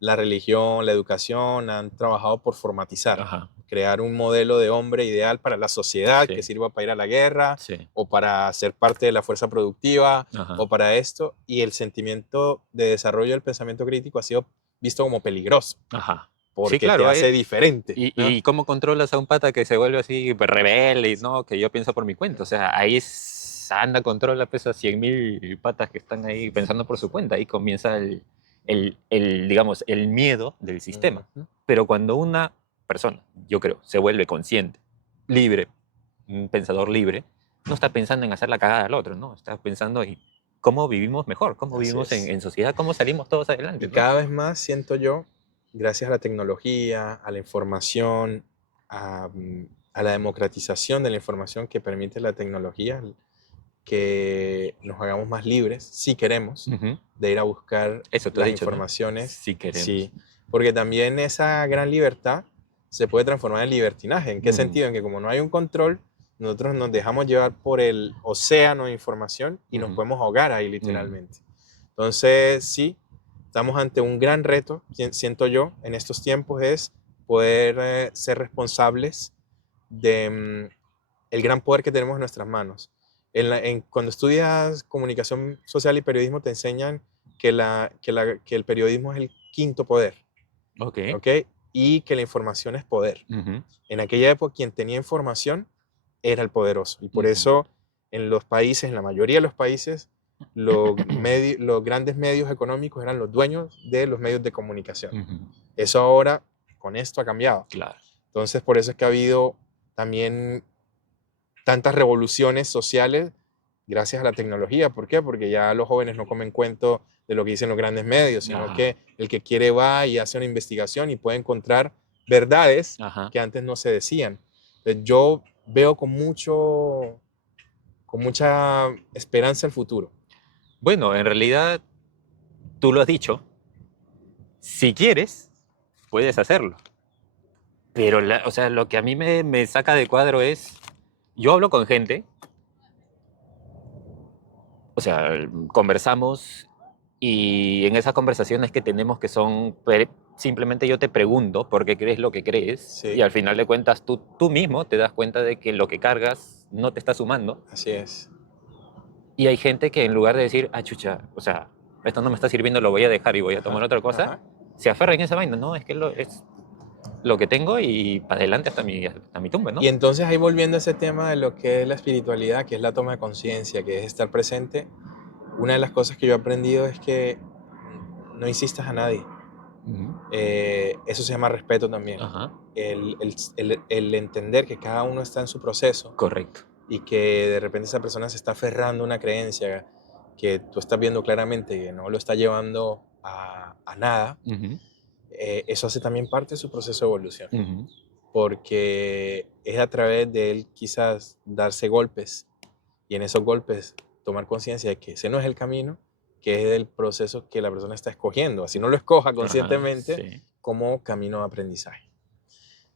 la religión, la educación han trabajado por formatizar, Ajá, crear un modelo de hombre ideal para la sociedad que sí, sirva para ir a la guerra sí, o para ser parte de la fuerza productiva ajá, o para esto. Y el sentimiento de desarrollo del pensamiento crítico ha sido visto como peligroso ajá. Sí, porque te claro, hace diferente, ¿no? ¿y cómo controlas a un pata que se vuelve así pues, rebelde y no, que yo pienso por mi cuenta? O sea, ahí anda, controla pues, a 100.000 patas que están ahí pensando por su cuenta. Ahí comienza digamos, el miedo del sistema, Ujú. ¿no? Pero cuando una persona, yo creo, se vuelve consciente, libre, un pensador libre, no está pensando en hacer la cagada al otro, ¿no? Está pensando en cómo vivimos mejor, cómo Así vivimos es. en sociedad, cómo salimos todos adelante, Y ¿no? cada vez más siento yo, gracias a la tecnología, a la información, a la democratización de la información que permite la tecnología, que nos hagamos más libres, si queremos, Ujú. de ir a buscar Eso tú has las dicho, ¿no? informaciones. Si queremos. Sí, porque también esa gran libertad se puede transformar en libertinaje. ¿En qué sentido? En que como no hay un control, nosotros nos dejamos llevar por el océano de información y nos Ujú. podemos ahogar ahí literalmente. Entonces, sí, estamos ante un gran reto, siento yo, en estos tiempos, es poder ser responsables de el gran poder que tenemos en nuestras manos. Cuando estudias comunicación social y periodismo te enseñan que el periodismo es el quinto poder, Ok. ¿ok? Y que la información es poder. Ujú. En aquella época quien tenía información era el poderoso. Y por Ujú. eso en los países, en la mayoría de los países, los grandes medios económicos eran los dueños de los medios de comunicación. Ujú. Eso ahora, con esto, ha cambiado. Claro. Entonces, por eso es que ha habido también tantas revoluciones sociales gracias a la tecnología. ¿Por qué? Porque ya los jóvenes no comen cuento de lo que dicen los grandes medios, sino Ajá. que el que quiere va y hace una investigación y puede encontrar verdades Ajá. que antes no se decían. Entonces, yo veo con mucha esperanza el futuro. Bueno, en realidad tú lo has dicho. Si quieres, puedes hacerlo. Pero, o sea, lo que a mí me saca de cuadro es, yo hablo con gente, o sea, conversamos y en esas conversaciones que tenemos que son, simplemente yo te pregunto por qué crees lo que crees y Sí, al final de cuentas tú mismo te das cuenta de que lo que cargas no te está sumando. así es. Y hay gente que en lugar de decir, ah, chucha, o sea, esto no me está sirviendo, lo voy a dejar y voy a tomar Ajá, otra cosa, ajá. se aferra en esa vaina, no, es que es lo que tengo y para adelante hasta mi tumba, Y ¿no? entonces ahí volviendo a ese tema de lo que es la espiritualidad, que es la toma de conciencia, que es estar presente, una de las cosas que yo he aprendido es que no insistas a nadie. Ujú. Eso se llama respeto también. Ajá, El entender que cada uno está en su proceso correcto. y que de repente esa persona se está aferrando a una creencia que tú estás viendo claramente que no lo está llevando a nada, Ujú, eso hace también parte de su proceso de evolución. ujú. Porque es a través de él quizás darse golpes y en esos golpes tomar conciencia de que ese no es el camino, que es el proceso que la persona está escogiendo, así no lo escoja Ajá, conscientemente sí. como camino de aprendizaje.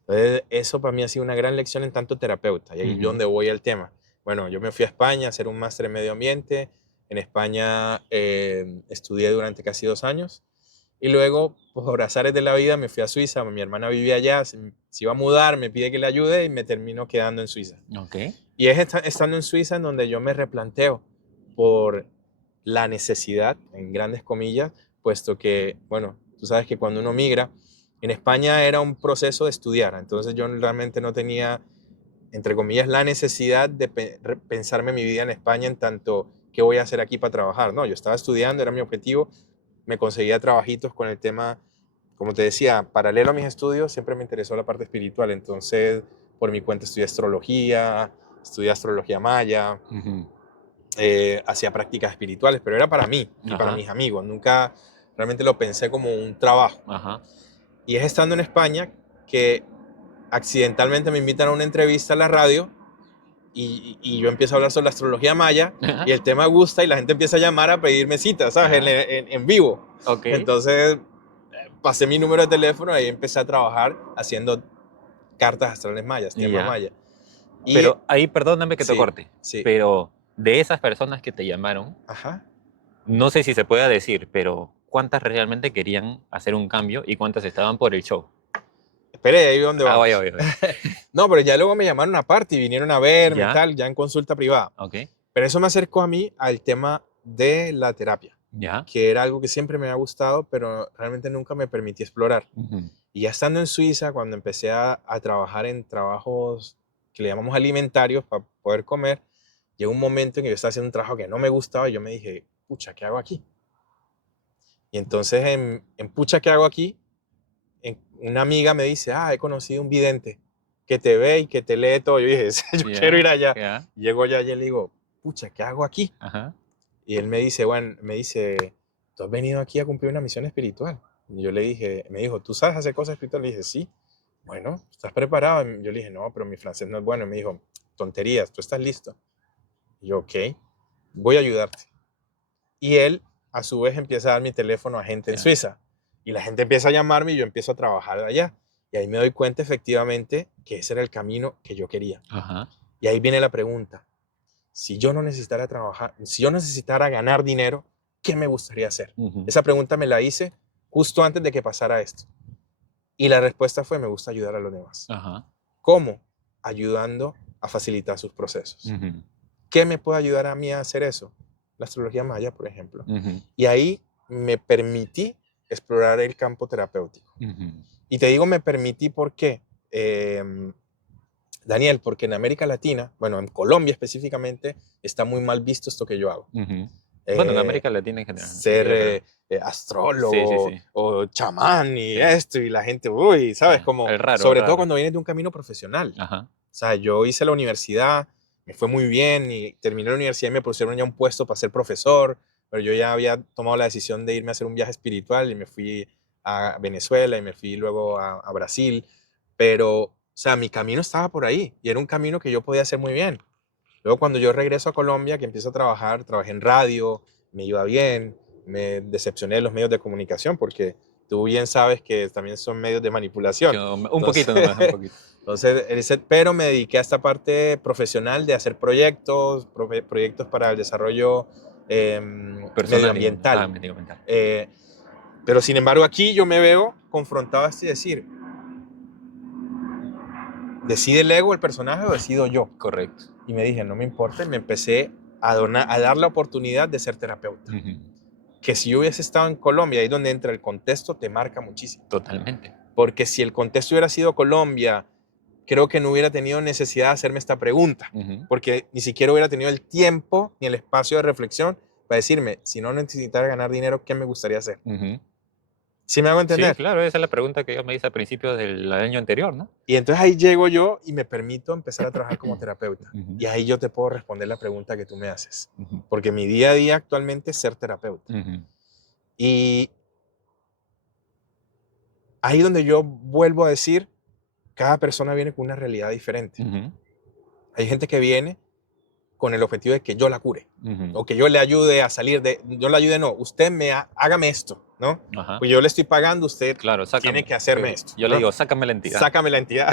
Entonces, eso para mí ha sido una gran lección en tanto terapeuta, y ahí es Ujú. donde voy al tema. Bueno, yo me fui a España a hacer un máster en medio ambiente, en España estudié durante casi 2 años, y luego, por azares de la vida, me fui a Suiza, mi hermana vivía allá, se iba a mudar, me pide que le ayude y me termino quedando en Suiza. Ok. Y es estando en Suiza en donde yo me replanteo por la necesidad, en grandes comillas, puesto que, bueno, tú sabes que cuando uno migra, en España era un proceso de estudiar, entonces yo realmente no tenía, entre comillas, la necesidad de pensarme mi vida en España en tanto qué voy a hacer aquí para trabajar, no, yo estaba estudiando, era mi objetivo, me conseguía trabajitos con el tema, como te decía, paralelo a mis estudios, siempre me interesó la parte espiritual, entonces por mi cuenta estudié astrología maya, Ujú. hacía prácticas espirituales, pero era para mí y para Ajá, mis amigos, nunca realmente lo pensé como un trabajo. ajá. Y es estando en España que accidentalmente me invitan a una entrevista a la radio y yo empiezo a hablar sobre la astrología maya y el tema gusta y la gente empieza a llamar a pedirme citas, ¿sabes? Ya. En vivo. Ok. Entonces pasé mi número de teléfono y empecé a trabajar haciendo cartas astrales mayas, Y tema ya. maya. Y Pero ahí, perdóname que te sí, corte, sí, pero de esas personas que te llamaron, ajá. no sé si se pueda decir, pero ¿cuántas realmente querían hacer un cambio y cuántas estaban por el show? Espere, ahí es donde Ah, vaya, vamos. vaya, vaya. No, pero ya luego me llamaron aparte y vinieron a verme y Ya, tal, ya en consulta privada. ok, Pero eso me acercó a mí al tema de la terapia, ya. que era algo que siempre me ha gustado, pero realmente nunca me permití explorar. Ujú. Y ya estando en Suiza, cuando empecé a trabajar en trabajos que le llamamos alimentarios para poder comer, llegó un momento en que yo estaba haciendo un trabajo que no me gustaba y yo me dije, pucha, ¿qué hago aquí? Y entonces en pucha, ¿qué hago aquí? Una amiga me dice, he conocido un vidente que te ve y que te lee todo. Yo dije, yo quiero Ya, ir allá. ya, Llego allá y le digo, pucha, ¿qué hago aquí? ajá. Y él me dice, bueno, ¿tú has venido aquí a cumplir una misión espiritual? Y yo le dije, me dijo, ¿tú sabes hacer cosas espirituales? Le dije, sí. Bueno, ¿estás preparado? Y yo le dije, no, pero mi francés no es bueno. Y me dijo, tonterías, ¿tú estás listo? Y yo, ok. voy a ayudarte. Y él, a su vez, empieza a dar mi teléfono a gente en Ya. Suiza. Y la gente empieza a llamarme y yo empiezo a trabajar allá. Y ahí me doy cuenta efectivamente que ese era el camino que yo quería. Ajá. Y ahí viene la pregunta. Si yo no necesitara trabajar, si yo necesitara ganar dinero, ¿qué me gustaría hacer? Ujú. Esa pregunta me la hice justo antes de que pasara esto. Y la respuesta fue, me gusta ayudar a los demás. Ajá. ¿Cómo? Ayudando a facilitar sus procesos. Ujú. ¿Qué me puede ayudar a mí a hacer eso? La astrología maya, por ejemplo. Ujú. Y ahí me permití explorar el campo terapéutico. Ujú. Y te digo me permití ¿por qué? Daniel, porque en América Latina, bueno, en Colombia específicamente, está muy mal visto esto que yo hago. Ujú. Bueno, en Eh, América Latina en general. ser yo creo. Sí, astrólogo sí. o chamán y Sí. esto, y la gente, uy, ¿sabes? Ya. Como, El raro, el sobre todo raro. cuando vienes de un camino profesional. Ajá. O sea, yo hice la universidad, me fue muy bien y terminé la universidad y me pusieron ya un puesto para ser profesor, pero yo ya había tomado la decisión de irme a hacer un viaje espiritual y me fui a Venezuela y me fui luego a Brasil, pero, o sea, mi camino estaba por ahí y era un camino que yo podía hacer muy bien. Luego cuando yo regreso a Colombia, que empiezo a trabajar, trabajé en radio, me iba bien, me decepcioné de los medios de comunicación porque tú bien sabes que también son medios de manipulación. Un poquito nomás, un poquito. Entonces, pero me dediqué a esta parte profesional de hacer proyectos, proyectos para el desarrollo Personal y medioambiental. medioambiental. Pero sin embargo aquí yo me veo confrontado a esto y decir, ¿decide el ego el personaje o decido yo? Correcto. Y me dije, no me importa, y me empecé a dar la oportunidad de ser terapeuta. Ujú. Que si yo hubiese estado en Colombia, ahí donde entra el contexto, te marca muchísimo. Totalmente. Porque si el contexto hubiera sido Colombia, creo que no hubiera tenido necesidad de hacerme esta pregunta, Ujú. porque ni siquiera hubiera tenido el tiempo ni el espacio de reflexión para decirme, si no necesitara ganar dinero, ¿qué me gustaría hacer? Ujú. ¿Sí me hago Sí, entender? claro, esa es la pregunta que yo me hice al principio del año anterior, ¿no? Y entonces ahí llego yo y me permito empezar a trabajar como terapeuta. Ujú. Y ahí yo te puedo responder la pregunta que tú me haces. Ujú. Porque mi día a día actualmente es ser terapeuta. Ujú. Y ahí donde yo vuelvo a decir, cada persona viene con una realidad diferente. Ujú. Hay gente que viene con el objetivo de que yo la cure Ujú. o que yo le ayude a salir de, yo le ayude, no, usted hágame esto, ¿no? Ajá. Pues yo le estoy pagando, usted Claro, tiene sácame. que hacerme esto. Yo le ¿no? digo, sácame la entidad. Sácame la entidad.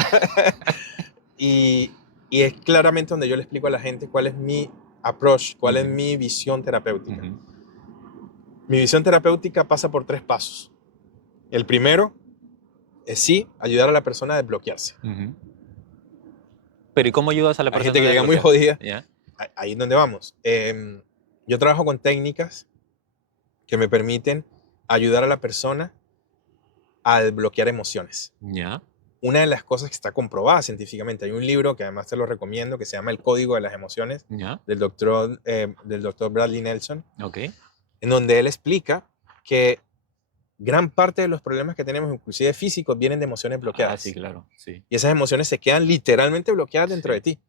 y, y es claramente donde yo le explico a la gente cuál es mi approach, cuál es Ujú. mi visión terapéutica. Ujú. Mi visión terapéutica pasa por 3 pasos. El primero es sí, ayudar a la persona a desbloquearse. Ujú. Pero ¿y cómo ayudas a la Hay persona gente a que llega muy desbloquearse? jodida. ¿Ya? Ahí es donde vamos. Yo trabajo con técnicas que me permiten ayudar a la persona a desbloquear emociones. ¿Ya? Una de las cosas que está comprobada científicamente, hay un libro que además te lo recomiendo que se llama El Código de las Emociones ¿Ya? del doctor Bradley Nelson, Ok. en donde él explica que gran parte de los problemas que tenemos, inclusive físicos, vienen de emociones bloqueadas. Sí, claro. Sí. Y esas emociones se quedan literalmente bloqueadas dentro Sí. de ti.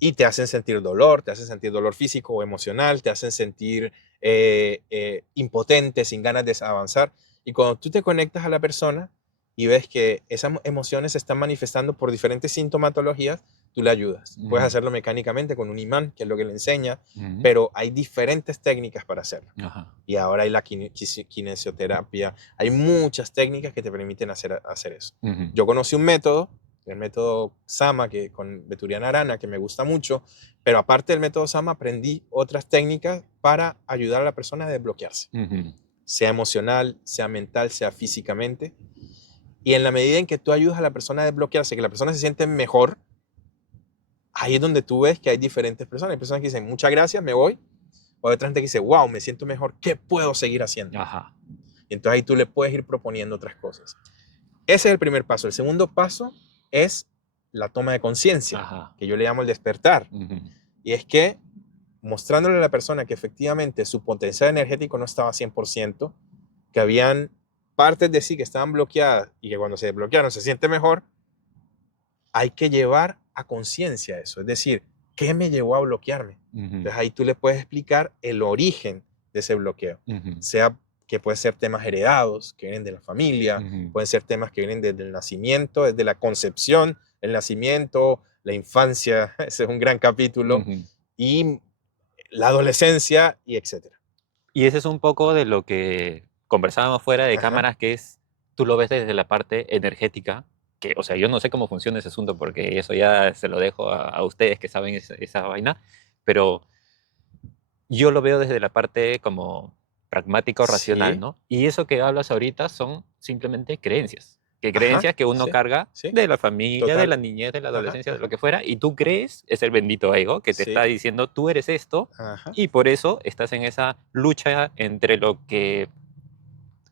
Y te hacen sentir dolor físico o emocional, te hacen sentir impotente, sin ganas de avanzar. Y cuando tú te conectas a la persona y ves que esas emociones se están manifestando por diferentes sintomatologías, tú le ayudas. Ujú. Puedes hacerlo mecánicamente con un imán, que es lo que le enseña, Ujú. pero hay diferentes técnicas para hacerlo. Ajá. Y ahora hay la kinesioterapia, hay muchas técnicas que te permiten hacer eso. Ujú. Yo conocí un método, el método Sama, que con Beturiana Arana, que me gusta mucho, pero aparte del método Sama aprendí otras técnicas para ayudar a la persona a desbloquearse, Ujú. sea emocional, sea mental, sea físicamente. Y en la medida en que tú ayudas a la persona a desbloquearse, que la persona se siente mejor, ahí es donde tú ves que hay diferentes personas. Hay personas que dicen, muchas gracias, me voy. O hay otra gente que dice, wow, me siento mejor, ¿qué puedo seguir haciendo? Ajá. Y entonces ahí tú le puedes ir proponiendo otras cosas. Ese es el primer paso. El segundo paso es la toma de conciencia, Ajá. que yo le llamo el despertar. Ujú. Y es que mostrándole a la persona que efectivamente su potencial energético no estaba 100%, que habían partes de sí que estaban bloqueadas y que cuando se desbloquearon se siente mejor, hay que llevar a conciencia eso. Es decir, ¿qué me llevó a bloquearme? Ujú. Entonces ahí tú le puedes explicar el origen de ese bloqueo. Ujú. Sea que pueden ser temas heredados, que vienen de la familia, Ujú. pueden ser temas que vienen desde el nacimiento, desde la concepción, el nacimiento, la infancia, ese es un gran capítulo, Ujú. y la adolescencia y etcétera. Y ese es un poco de lo que conversábamos fuera de Ajá. cámaras, que es, tú lo ves desde la parte energética, que, o sea, yo no sé cómo funciona ese asunto, porque eso ya se lo dejo a ustedes que saben esa vaina, pero yo lo veo desde la parte como pragmática o racional, Sí, ¿no? Y eso que hablas ahorita son simplemente creencias, que ajá, creencias que uno sí, carga sí, de la familia, de total. la niñez, de la Ajá, adolescencia, de lo ajá, que fuera, y tú crees, es el bendito ego que te sí, está diciendo, tú eres esto, ajá, y por eso estás en esa lucha entre lo que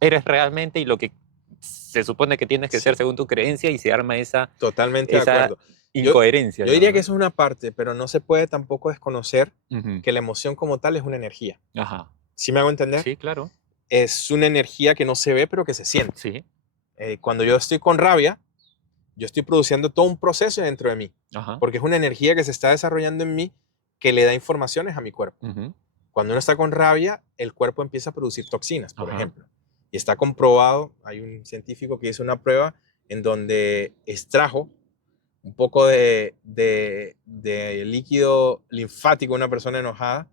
eres realmente y lo que se supone que tienes que ser sí, según tu creencia, y se arma totalmente de esa acuerdo. Yo, incoherencia, yo digamos, diría que ¿no? eso es una parte, pero no se puede tampoco desconocer Ujú. que la emoción como tal es una energía. Ajá. ¿Sí me hago entender? Sí, claro. Es una energía que no se ve, pero que se siente. Sí. Cuando yo estoy con rabia, yo estoy produciendo todo un proceso dentro de mí, Ajá. porque es una energía que se está desarrollando en mí que le da informaciones a mi cuerpo. Ujú. Cuando uno está con rabia, el cuerpo empieza a producir toxinas, por Ajá. ejemplo. Y está comprobado, hay un científico que hizo una prueba en donde extrajo un poco de líquido linfático a una persona enojada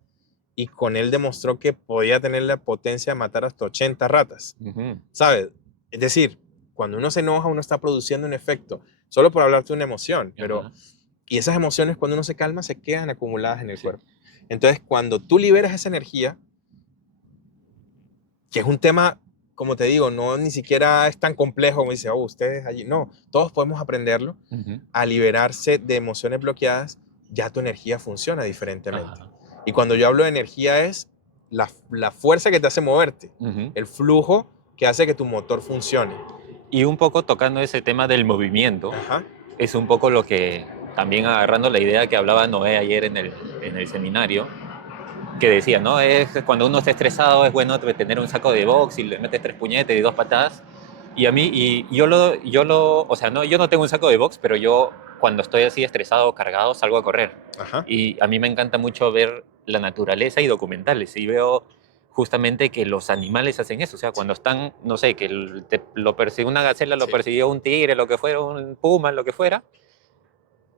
y con él demostró que podía tener la potencia de matar hasta 80 ratas. Ujú. ¿Sabes? Es decir, cuando uno se enoja, uno está produciendo un efecto, solo por hablarte de una emoción, pero Ajá. y esas emociones cuando uno se calma se quedan acumuladas en el Sí. cuerpo. Entonces, cuando tú liberas esa energía, que es un tema, como te digo, no ni siquiera es tan complejo como dice, oh, ustedes allí, no, todos podemos aprenderlo, Ujú. a liberarse de emociones bloqueadas, ya tu energía funciona diferentemente. Ajá. Y cuando yo hablo de energía es la fuerza que te hace moverte, Ujú. el flujo que hace que tu motor funcione. Y un poco tocando ese tema del movimiento, Ajá, es un poco lo que, también agarrando la idea que hablaba Noé ayer en el seminario, que decía, ¿no? Es cuando uno está estresado es bueno tener un saco de box y le metes 3 puñetes y 2 patadas. Y a mí, y o sea, no, yo no tengo un saco de box, pero yo cuando estoy así estresado o cargado salgo a correr. ajá, Y a mí me encanta mucho ver la naturaleza y documentales. Y veo justamente que los animales hacen eso. O sea, cuando están, no sé, que lo persigue una gacela, lo sí, persiguió un tigre, lo que fuera, un puma, lo que fuera,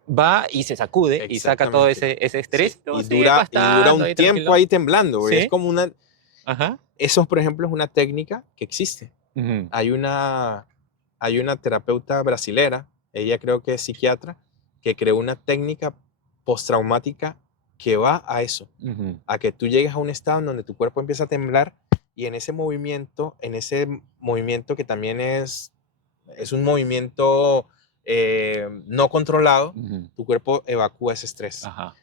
va y se sacude y saca todo exactamente. ese Sí, estrés y luego sigue y dura pastando un ahí tiempo tranquilo. ahí temblando, porque es Sí, como una, ajá. eso por ejemplo es una técnica que existe. Ujú, Hay una, hay una terapeuta brasilera, ella creo que es psiquiatra, que creó una técnica postraumática que va a eso, ujú, a que tú llegues a un estado en donde tu cuerpo empieza a temblar y en ese movimiento que también es un movimiento no controlado, ujú, tu cuerpo evacúa ese estrés. ajá.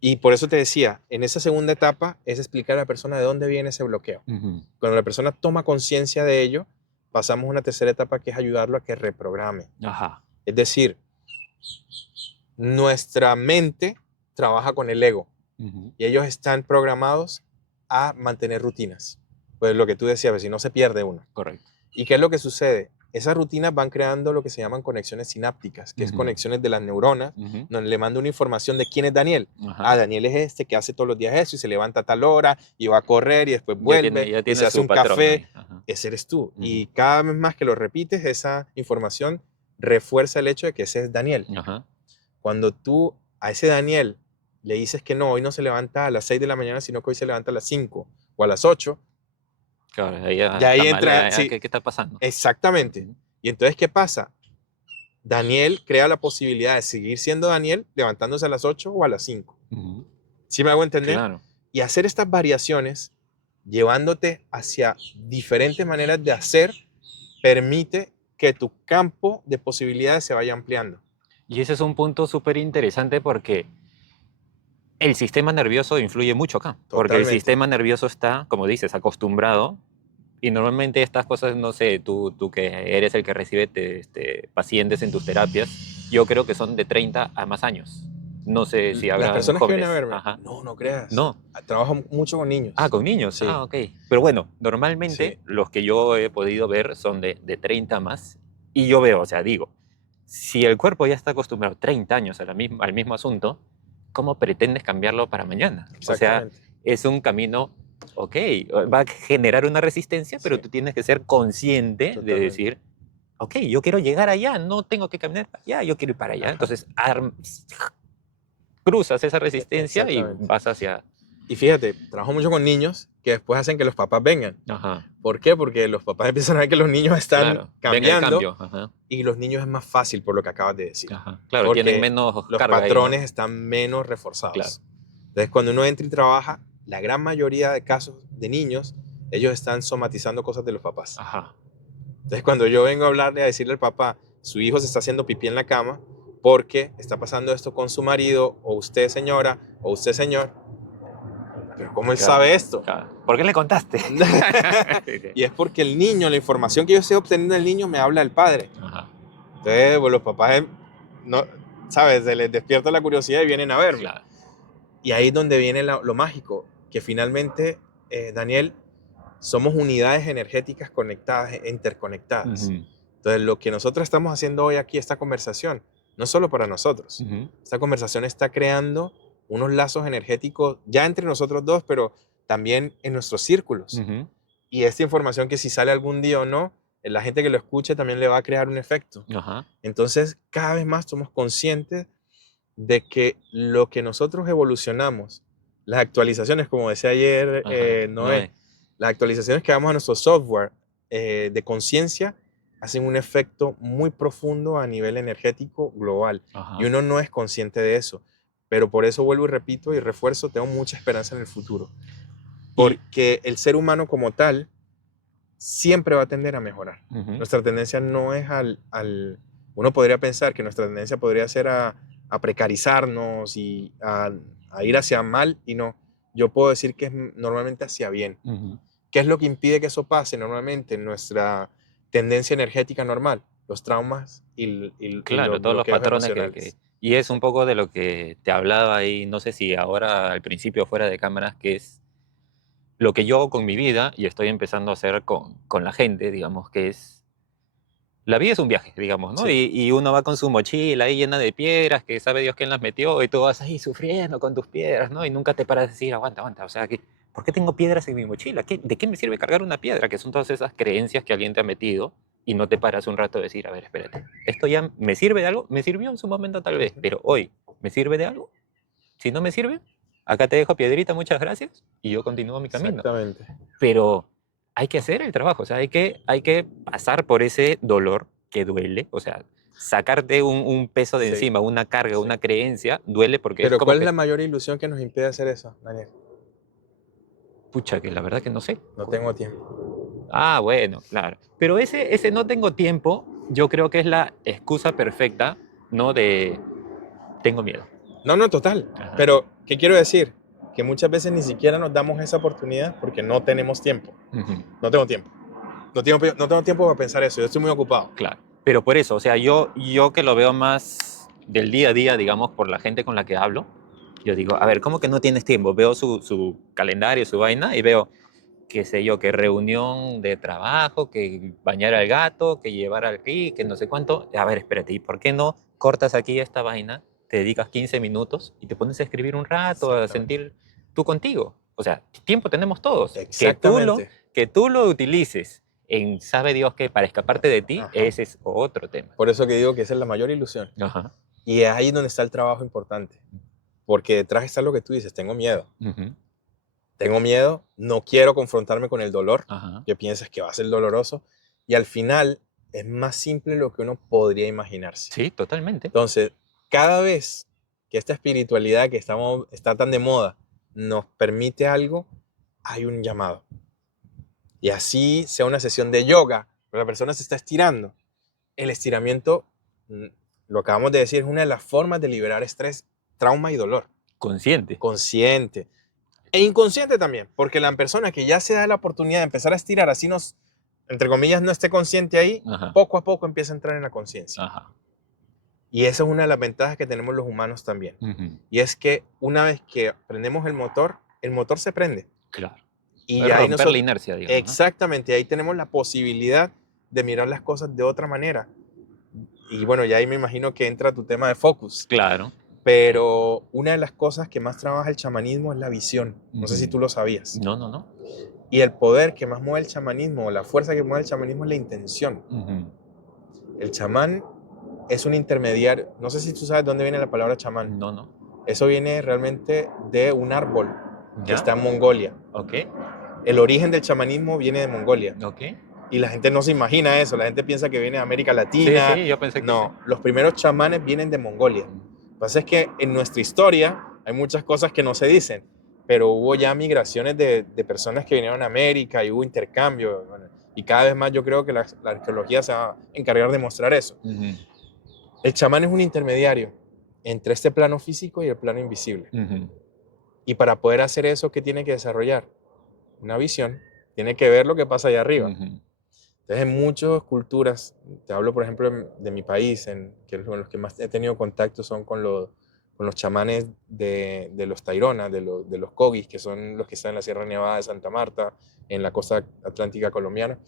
Y por eso te decía, en esa segunda etapa es explicar a la persona de dónde viene ese bloqueo. Ujú, Cuando la persona toma conciencia de ello, pasamos a una tercera etapa que es ayudarlo a que reprograme. ajá. Es decir, nuestra mente trabaja con el ego Ujú, y ellos están programados a mantener rutinas. Pues lo que tú decías, pues, si no se pierde uno. correcto. ¿Y qué es lo que sucede? Esas rutinas van creando lo que se llaman conexiones sinápticas, que es Ujú, conexiones de las neuronas, ujú, donde le mando una información de quién es Daniel. Ah, ajá. Daniel es este que hace todos los días eso y se levanta a tal hora y va a correr y después vuelve Ya y tiene se hace su un patrón café. ahí. Ajá. Ese eres tú. Ujú, Y cada vez más que lo repites, esa información refuerza el hecho de que ese es Daniel. ajá. Cuando tú a ese Daniel le dices que no, hoy no se levanta a las 6 de la mañana, sino que hoy se levanta a las 5 o a las 8, Claro, ahí ya ya ahí entra, tambalea, ya, sí, ¿qué está pasando? exactamente. Ujú, Y entonces, ¿qué pasa? Daniel crea la posibilidad de seguir siendo Daniel levantándose a las 8 o a las 5. ujú, ¿Sí me hago entender? claro. Y hacer estas variaciones, llevándote hacia diferentes maneras de hacer, permite que tu campo de posibilidades se vaya ampliando. Y ese es un punto súper interesante porque el sistema nervioso influye mucho acá, porque el Totalmente. sistema nervioso está, como dices, acostumbrado. Y normalmente estas cosas, no sé, tú que eres el que recibe pacientes en tus terapias, yo creo que son de 30 a más años. No sé si Las habrán personas que vienen a jóvenes. verme, Ajá. no, no creas. No. Trabajo mucho con Ah, niños. con niños. Sí, Ah, ok. Pero bueno, normalmente sí, los que yo he podido ver son de 30 más. Y yo veo, o sea, digo, si el cuerpo ya está acostumbrado 30 años al mismo asunto, ¿cómo pretendes cambiarlo para mañana? O sea, exactamente. es un camino, ok, va a generar una resistencia, pero Sí, tú tienes que ser consciente de totalmente. decir, ok, yo quiero llegar allá, no tengo que caminar para allá, yo quiero ir para allá. Ajá, Entonces, cruzas esa resistencia y exactamente. vas hacia... Y fíjate, trabajo mucho con niños que después hacen que los papás vengan. Ajá, ¿Por qué? Porque los papás empiezan a ver que los niños están claro. Ven el cambiando cambio. Ajá, y los niños es más fácil por lo que acabas de decir. ajá. Claro, tienen Porque menos los carga ahí, ¿no? patrones están menos Claro. reforzados. Entonces, cuando uno entra y trabaja, la gran mayoría de casos de niños, ellos están somatizando cosas de los papás. Ajá. Entonces, cuando yo vengo a hablarle, a decirle al papá, su hijo se está haciendo pipí en la cama porque está pasando esto con su marido, o usted señora, o usted señor, pero ¿cómo él Claro, sabe esto? claro. ¿Por qué le contaste? Y es porque el niño, la información que yo estoy obteniendo del niño me habla del padre. Ajá, Entonces, pues, los papás, no, ¿sabes? Se les despierta la curiosidad y vienen a verme. claro. Y ahí es donde viene lo mágico, que finalmente, Daniel, somos unidades energéticas conectadas, interconectadas. Ujú, Entonces, lo que nosotros estamos haciendo hoy aquí, esta conversación, no es solo para nosotros. ujú, Esta conversación está creando unos lazos energéticos ya entre nosotros dos, pero también en nuestros círculos. ujú. Y esta información que si sale algún día o no, la gente que lo escuche también le va a crear un efecto. Ajá, Entonces, cada vez más somos conscientes de que lo que nosotros evolucionamos, las actualizaciones, como decía ayer ajá. No Noé, es. las actualizaciones que damos a nuestro software de conciencia hacen un efecto muy profundo a nivel energético global. Ajá. Y uno no es consciente de eso. Pero por eso vuelvo y repito y refuerzo, tengo mucha esperanza en el futuro. Y, Porque el ser humano como tal siempre va a tender a mejorar. ujú, Nuestra tendencia no es uno podría pensar que nuestra tendencia podría ser a precarizarnos y a ir hacia mal, y no. Yo puedo decir que es normalmente hacia bien. ujú. ¿Qué es lo que impide que eso pase normalmente en nuestra tendencia energética normal? Los traumas y Claro, los todos los bloqueos patrones emocionales. y es un poco de lo que te hablaba ahí, no sé si ahora al principio o fuera de cámaras, que es lo que yo hago con mi vida y estoy empezando a hacer con la gente, digamos, que es la vida es un viaje, digamos, ¿no? Sí, Y uno va con su mochila ahí llena de piedras, que sabe Dios quién las metió, y tú vas ahí sufriendo con tus piedras, ¿no? Y nunca te paras a decir, aguanta, aguanta, o sea, ¿por qué tengo piedras en mi mochila? ¿De qué me sirve cargar una piedra? Que son todas esas creencias que alguien te ha metido y no te paras un rato a decir, a ver, espérate, ¿esto ya me sirve de algo? Me sirvió en su momento tal vez, ujú, pero hoy, ¿me sirve de algo? Si no me sirve, acá te dejo piedrita, muchas gracias, y yo continúo mi camino. exactamente. Pero hay que hacer el trabajo, o sea, hay que pasar por ese dolor que duele, o sea, sacarte un peso de Sí, encima, una carga, sí. una creencia, duele porque es Pero como ¿cuál es la que, mayor ilusión que nos impide hacer eso, Daniel? pucha, que la verdad que no sé. No tengo tiempo. Ah, bueno, claro. Pero ese no tengo tiempo, yo creo que es la excusa perfecta, ¿no? De tengo miedo. No, no, total. Ajá. Pero, ¿qué quiero decir? Que muchas veces ni siquiera nos damos esa oportunidad porque no tenemos tiempo. Ujú, No tengo tiempo. No tengo tiempo para pensar eso. Yo estoy muy ocupado. claro. Pero por eso, o sea, yo que lo veo más del día a día, digamos, por la gente con la que hablo, yo digo, a ver, ¿cómo que no tienes tiempo? Veo su calendario, su vaina, y veo, qué sé yo, que reunión de trabajo, que bañar al gato, que llevar aquí, que no sé cuánto. A ver, espérate, ¿y por qué no cortas aquí esta vaina, te dedicas 15 minutos y te pones a escribir un rato, a Exactamente. sentir tú contigo? O sea, tiempo tenemos todos. Exactamente. Que tú lo utilices en sabe Dios qué para escaparte de ti, Ajá. ese es otro tema. Por eso que digo que esa es la mayor ilusión. Ajá. Y es ahí donde está el trabajo importante. Porque detrás está lo que tú dices. Tengo miedo. Ujú. Tengo miedo. No quiero confrontarme con el dolor. Ajá. Que piensas que va a ser doloroso. Y al final es más simple de lo que uno podría imaginarse. Sí, totalmente. Entonces, cada vez que esta espiritualidad que está tan de moda nos permite algo, hay un llamado. Y así sea una sesión de yoga, pero la persona se está estirando. El estiramiento, mm, lo acabamos de decir, es una de las formas de liberar estrés, trauma y dolor. Consciente. Consciente e inconsciente también, porque la persona que ya se da la oportunidad de empezar a estirar, así nos, entre comillas, no esté consciente ahí, Ajá. poco a poco empieza a entrar en la conciencia. Ajá. Y esa es una de las ventajas que tenemos los humanos también. Ujú. Y es que una vez que prendemos el motor se prende. Claro. Y Es ya ahí romper la nosotros, inercia, digamos, ¿no? exactamente, ahí tenemos la posibilidad de mirar las cosas de otra manera. Y bueno, ya ahí me imagino que entra tu tema de focus. Claro. Pero una de las cosas que más trabaja el chamanismo es la visión. No sé si Ujú. tú lo sabías. No, no, no. Y el poder que más mueve el chamanismo, o la fuerza que mueve el chamanismo es la intención. Ujú. El chamán es un intermediario. No sé si tú sabes dónde viene la palabra chamán. No, no. Eso viene realmente de un árbol. que ¿Ya? está en Mongolia. Ok, El origen del chamanismo viene de Mongolia. ok. Y la gente no se imagina eso, la gente piensa que viene de América Sí, Latina. sí, yo pensé que sí. No, los primeros chamanes vienen de Mongolia. Lo que pasa es que en nuestra historia hay muchas cosas que no se dicen, pero hubo ya migraciones de personas que vinieron a América y hubo intercambio. Bueno, y cada vez más yo creo que la arqueología se va a encargar de mostrar eso. Ujú, El chamán es un intermediario entre este plano físico y el plano invisible. ujú, Y para poder hacer eso, ¿qué tiene que desarrollar? Una visión. Tiene que ver lo que pasa allá arriba. ujú, Entonces, en muchas culturas, te hablo por ejemplo de mi país, que con los que más he tenido contacto son con los chamanes de los Tairona, de los Kogis, que son los que están en la Sierra Nevada de Santa Marta, en la costa atlántica colombiana.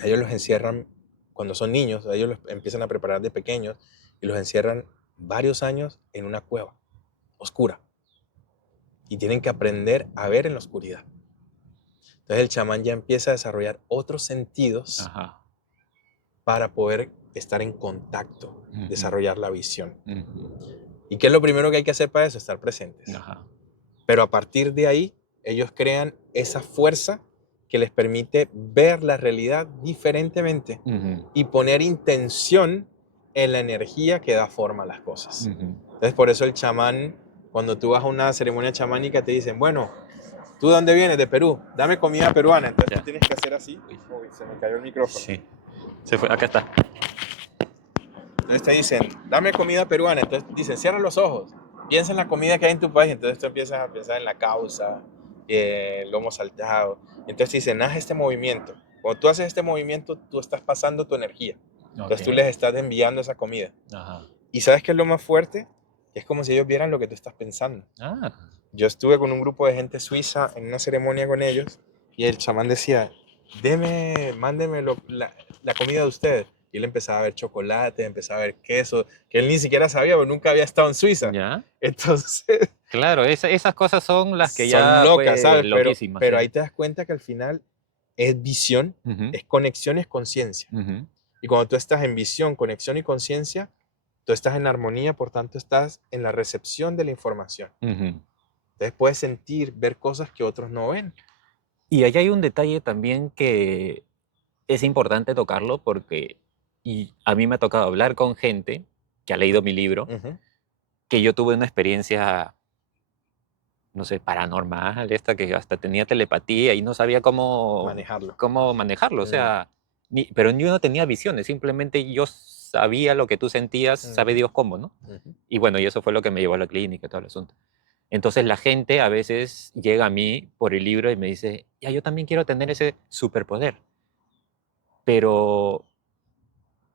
A ellos los encierran cuando son niños, a ellos los empiezan a preparar de pequeños y los encierran varios años en una cueva oscura y tienen que aprender a ver en la oscuridad. Entonces el chamán ya empieza a desarrollar otros sentidos ajá, para poder estar en contacto, ujú, desarrollar la visión. ujú, ¿Y qué es lo primero que hay que hacer para eso? Estar presentes. ajá, Pero a partir de ahí, ellos crean esa fuerza que les permite ver la realidad diferentemente ujú, y poner intención en la energía que da forma a las cosas. ujú. Entonces, por eso el chamán, cuando tú vas a una ceremonia chamánica, te dicen, bueno, ¿tú de dónde vienes? De Perú, dame comida peruana. Entonces tú Ya. tienes que hacer así. Uy, Uy, se me cayó el micrófono. sí. Se fue, acá está. Entonces te dicen, dame comida peruana. Entonces dicen, cierra los ojos, piensa en la comida que hay en tu país. Entonces tú empiezas a pensar en la causa, el lomo saltado. Entonces te dicen, haz este movimiento. Cuando tú haces este movimiento, tú estás pasando tu energía. Ok. Entonces tú les estás enviando esa comida. Ajá. ¿Y sabes qué es lo más fuerte? Que es como si ellos vieran lo que tú estás pensando. Ah, Yo estuve con un grupo de gente suiza en una ceremonia con ellos y el chamán decía, mándeme la comida de ustedes. Y él empezaba a ver chocolate, empezaba a ver queso, que él ni siquiera sabía, porque nunca había estado en Suiza. ya. Entonces, Claro, esas cosas son las que son ya, locas, pues, ¿sabes? loquísimas, Pero sí. ahí te das cuenta que al final es visión, Ujú, es conexión, es conciencia. ujú, Y cuando tú estás en visión, conexión y conciencia, tú estás en armonía, por tanto estás en la recepción de la información. ujú. Entonces puedes sentir, ver cosas que otros no ven. Y ahí hay un detalle también que es importante tocarlo porque y a mí me ha tocado hablar con gente que ha leído mi libro, Ujú. que yo tuve una experiencia, no sé, paranormal, esta que hasta tenía telepatía y no sabía Manejarlo. cómo manejarlo. O Mm, sea, pero yo no tenía visiones, simplemente yo sabía lo que tú sentías, sabe ujú, Dios cómo, ¿no? ujú. Y bueno, y eso fue lo que me llevó a la clínica y todo el asunto. Entonces la gente a veces llega a mí por el libro y me dice, ya, yo también quiero tener ese superpoder, pero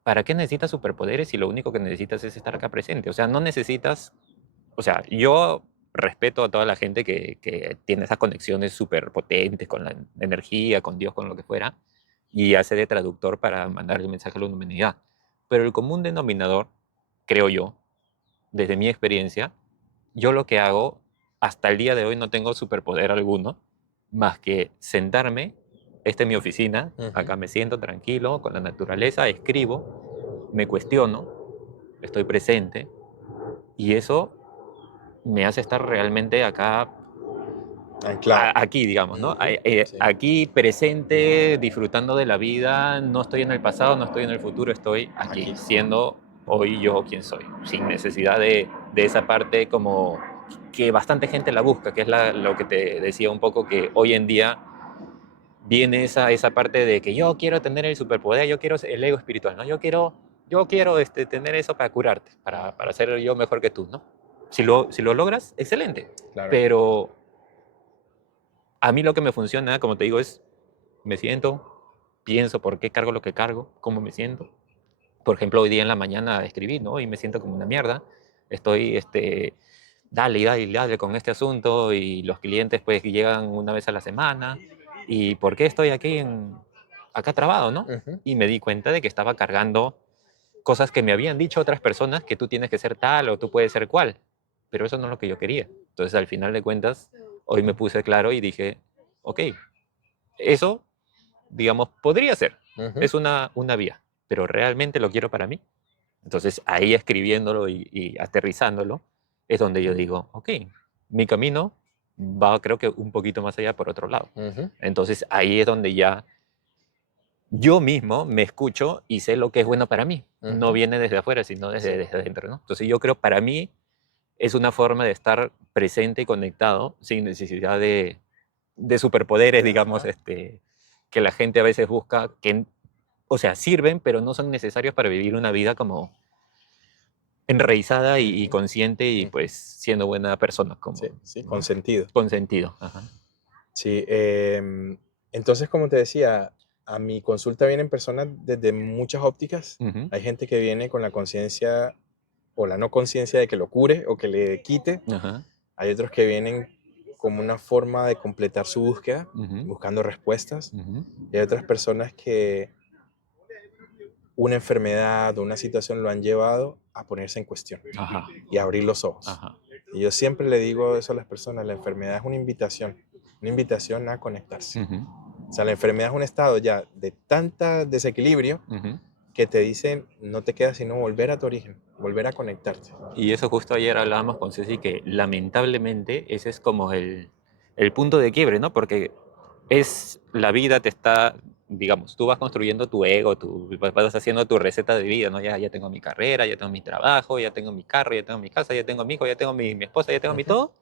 ¿para qué necesitas superpoderes si lo único que necesitas es estar acá presente? O sea, no necesitas, o sea, yo respeto a toda la gente que tiene esas conexiones súper potentes con la energía, con Dios, con lo que fuera, y hace de traductor para mandar el mensaje a la humanidad. Pero el común denominador, creo yo, desde mi experiencia, yo lo que hago, hasta el día de hoy no tengo superpoder alguno, más que sentarme, esta es mi oficina, Ujú. acá me siento tranquilo, con la naturaleza, escribo, me cuestiono, estoy presente, y eso me hace estar realmente acá, Anclado. aquí, digamos, ¿no? Ujú, sí. Aquí presente, disfrutando de la vida, no estoy en el pasado, no estoy en el futuro, estoy aquí, Aquí. siendo hoy yo quien soy, sin necesidad de esa parte como que bastante gente la busca, que es lo que te decía un poco, que hoy en día viene esa parte de que yo quiero tener el superpoder, yo quiero el ego espiritual, ¿no? Yo quiero tener eso para curarte, para ser yo mejor que tú, ¿no? Si lo logras, excelente. Claro. Pero a mí lo que me funciona, como te digo, es me siento, pienso por qué cargo lo que cargo, cómo me siento. Por ejemplo, hoy día en la mañana escribí, ¿no? Y me siento como una mierda. Estoy, dale, y dale, y dale con este asunto y los clientes pues llegan una vez a la semana. ¿Y por qué estoy aquí acá trabado, no? Ujú. Y me di cuenta de que estaba cargando cosas que me habían dicho otras personas, que tú tienes que ser tal o tú puedes ser cual. Pero eso no es lo que yo quería. Entonces, al final de cuentas, hoy me puse claro y dije, ok, eso, digamos, podría ser. Ujú. Es una vía, pero realmente lo quiero para mí. Entonces, ahí escribiéndolo y aterrizándolo, es donde yo digo, ok, mi camino va creo que un poquito más allá por otro lado. Ujú. Entonces ahí es donde ya yo mismo me escucho y sé lo que es bueno para mí. No Ujú. viene desde afuera, sino Sí. desde adentro, ¿no? Entonces yo creo para mí es una forma de estar presente y conectado sin necesidad de superpoderes, digamos, Ajá. que la gente a veces busca, que, o sea, sirven, pero no son necesarios para vivir una vida como enraizada y Ujú. consciente y Ujú. pues siendo buena persona, Sí, como, sí, con ¿no? sentido. Con sentido. Ajá. Sí, entonces, como te decía, a mi consulta vienen personas desde muchas ópticas. Ujú, Hay gente que viene con la conciencia o la no conciencia de que lo cure o que le quite. ajá, Hay otros que vienen como una forma de completar su búsqueda, ujú, buscando respuestas. ujú, Y hay otras personas que una enfermedad o una situación lo han llevado a ponerse en cuestión ajá, y a abrir los ojos. ajá. Y yo siempre le digo eso a las personas, la enfermedad es una invitación a conectarse. Ujú, O sea, la enfermedad es un estado ya de tanta desequilibrio ujú. que te dicen no te queda sino volver a tu origen, volver a conectarte. Y eso justo ayer hablábamos con Ceci que lamentablemente ese es como el punto de quiebre, ¿no? Porque es la vida te está, digamos, tú vas construyendo tu ego, vas haciendo tu receta de vida, ¿no? Ya tengo mi carrera, ya tengo mi trabajo, ya tengo mi carro, ya tengo mi casa, ya tengo mi hijo, ya tengo mi esposa, ya tengo mi Ujú. todo.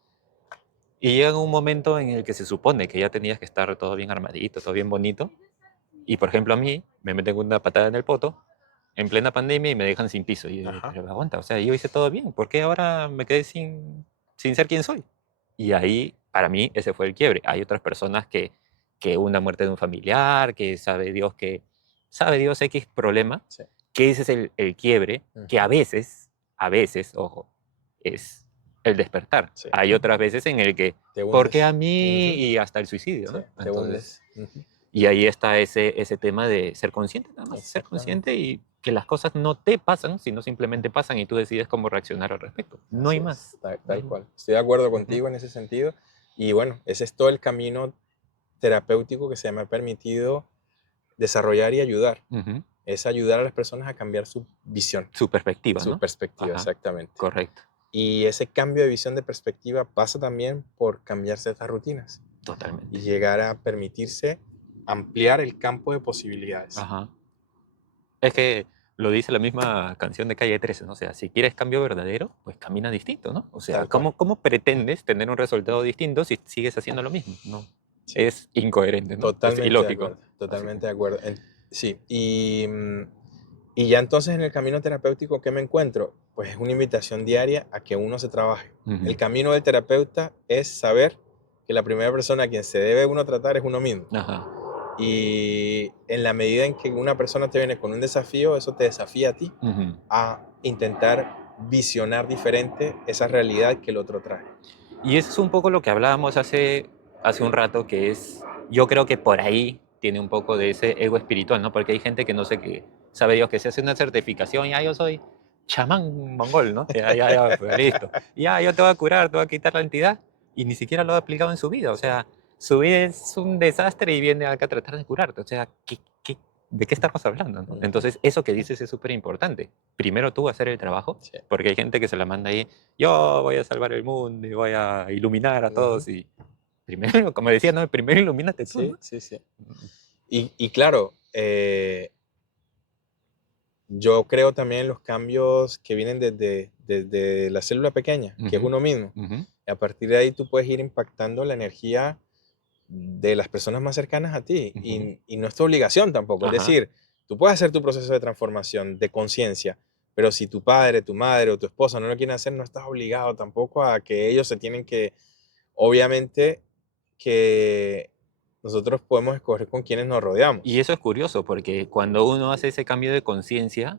Y llega un momento en el que se supone que ya tenías que estar todo bien armadito, todo bien bonito. Y por ejemplo a mí me meten una patada en el poto en plena pandemia y me dejan sin piso. Y yo digo, Ajá. pero aguanta, o sea, yo hice todo bien, ¿por qué ahora me quedé sin ser quien soy? Y ahí, para mí, ese fue el quiebre. Hay otras personas que una muerte de un familiar, que sabe Dios X problema, Sí. que ese es el quiebre, que Ujú. a veces, ojo, es el despertar. Sí. Hay otras veces en el que, Te ¿por qué a hundes. mí? Ujú. Y hasta el suicidio, Sí, ¿no? te Entonces, hundes. Ujú. y ahí está ese tema de ser consciente, nada más, ser Exactamente. consciente y que las cosas no te pasan, sino simplemente pasan y tú decides cómo reaccionar al respecto. No Así hay es, más. tal, No tal hay más. cual. Estoy de acuerdo Ujú, contigo en ese sentido. Y bueno, ese es todo el camino terapéutico que se me ha permitido desarrollar y ayudar. ujú. Es ayudar a las personas a cambiar su visión, Su perspectiva, su ¿no? perspectiva, Ajá, exactamente. correcto, Y ese cambio de visión de perspectiva pasa también por cambiar ciertas rutinas y totalmente. llegar a permitirse ampliar el campo de posibilidades. Ajá. Es que lo dice la misma canción de Calle 13, ¿no? O sea, si quieres cambio verdadero, pues camina distinto, ¿no? O sea, Tal cual. ¿cómo pretendes tener un resultado distinto si sigues haciendo lo mismo? No, Sí, es incoherente, ¿no? Es totalmente de ilógico. acuerdo. Así que, Totalmente de acuerdo. Sí, y ya entonces en el camino terapéutico, ¿qué me encuentro? Pues es una invitación diaria a que uno se trabaje. El ujú, camino del terapeuta es saber que la primera persona a quien se debe uno tratar es uno mismo. ajá. Y en la medida en que una persona te viene con un desafío, eso te desafía a ti Ujú. a intentar visionar diferente esa realidad que el otro trae. Y eso es un poco lo que hablábamos hace un rato, que es, yo creo que por ahí tiene un poco de ese ego espiritual, ¿no? Porque hay gente que no sé qué, sabe Dios, que se hace una certificación, ya yo soy chamán mongol, ¿no? Ya, pues, listo. Ya, yo te voy a curar, te voy a quitar la entidad, y ni siquiera lo ha aplicado en su vida, o Sí, sea, su vida es un desastre y viene acá a tratar de curarte, o sea, ¿de qué estamos hablando, no? ujú, Entonces, eso que dices es súper importante. Primero tú hacer el trabajo, sí, porque hay gente que se la manda ahí yo voy a salvar el mundo y voy a iluminar a ujú, todos y primero, como decía, no, primero ilumínate tú, sí, ¿no? sí, sí. Y claro, yo creo también en los cambios que vienen desde la célula pequeña, que es Ujú, uno mismo. ujú, Y a partir de ahí tú puedes ir impactando la energía de las personas más cercanas a ti. ujú. Y no es tu obligación tampoco. Es Ajá, decir, tú puedes hacer tu proceso de transformación, de conciencia, pero si tu padre, tu madre o tu esposa no lo quieren hacer, no estás obligado tampoco a que ellos se tienen que, obviamente, que nosotros podemos escoger con quienes nos y rodeamos. eso es curioso porque cuando uno hace ese cambio de conciencia,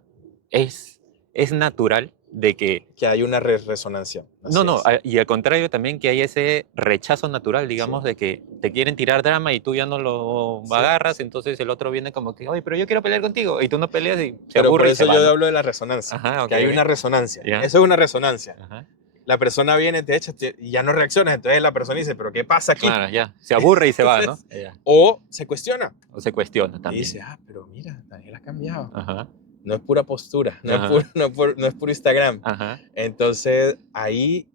es, es natural de que, Que hay una resonancia. no, Así no, es. y al contrario también que hay ese rechazo natural, Sí, digamos, de que te quieren tirar drama y tú ya no lo sí. agarras, entonces el otro viene como que, oye, pero yo quiero pelear contigo, y tú no peleas y se Pero por aburre y se eso va, yo ¿no? hablo de la resonancia, Ajá, ok, que hay una ok, resonancia. ya, Eso es una resonancia. ajá. La persona viene, te echa y ya no reaccionas, entonces la persona dice, pero ¿qué pasa aquí? Claro, ya. Se aburre y se va, ¿no? Entonces, Ya. o se cuestiona O se cuestiona y dice, también. ah, pero mira, Daniel ha cambiado. Ajá, No es pura postura, no es ajá, puro, no es puro Instagram. ajá. Entonces, ahí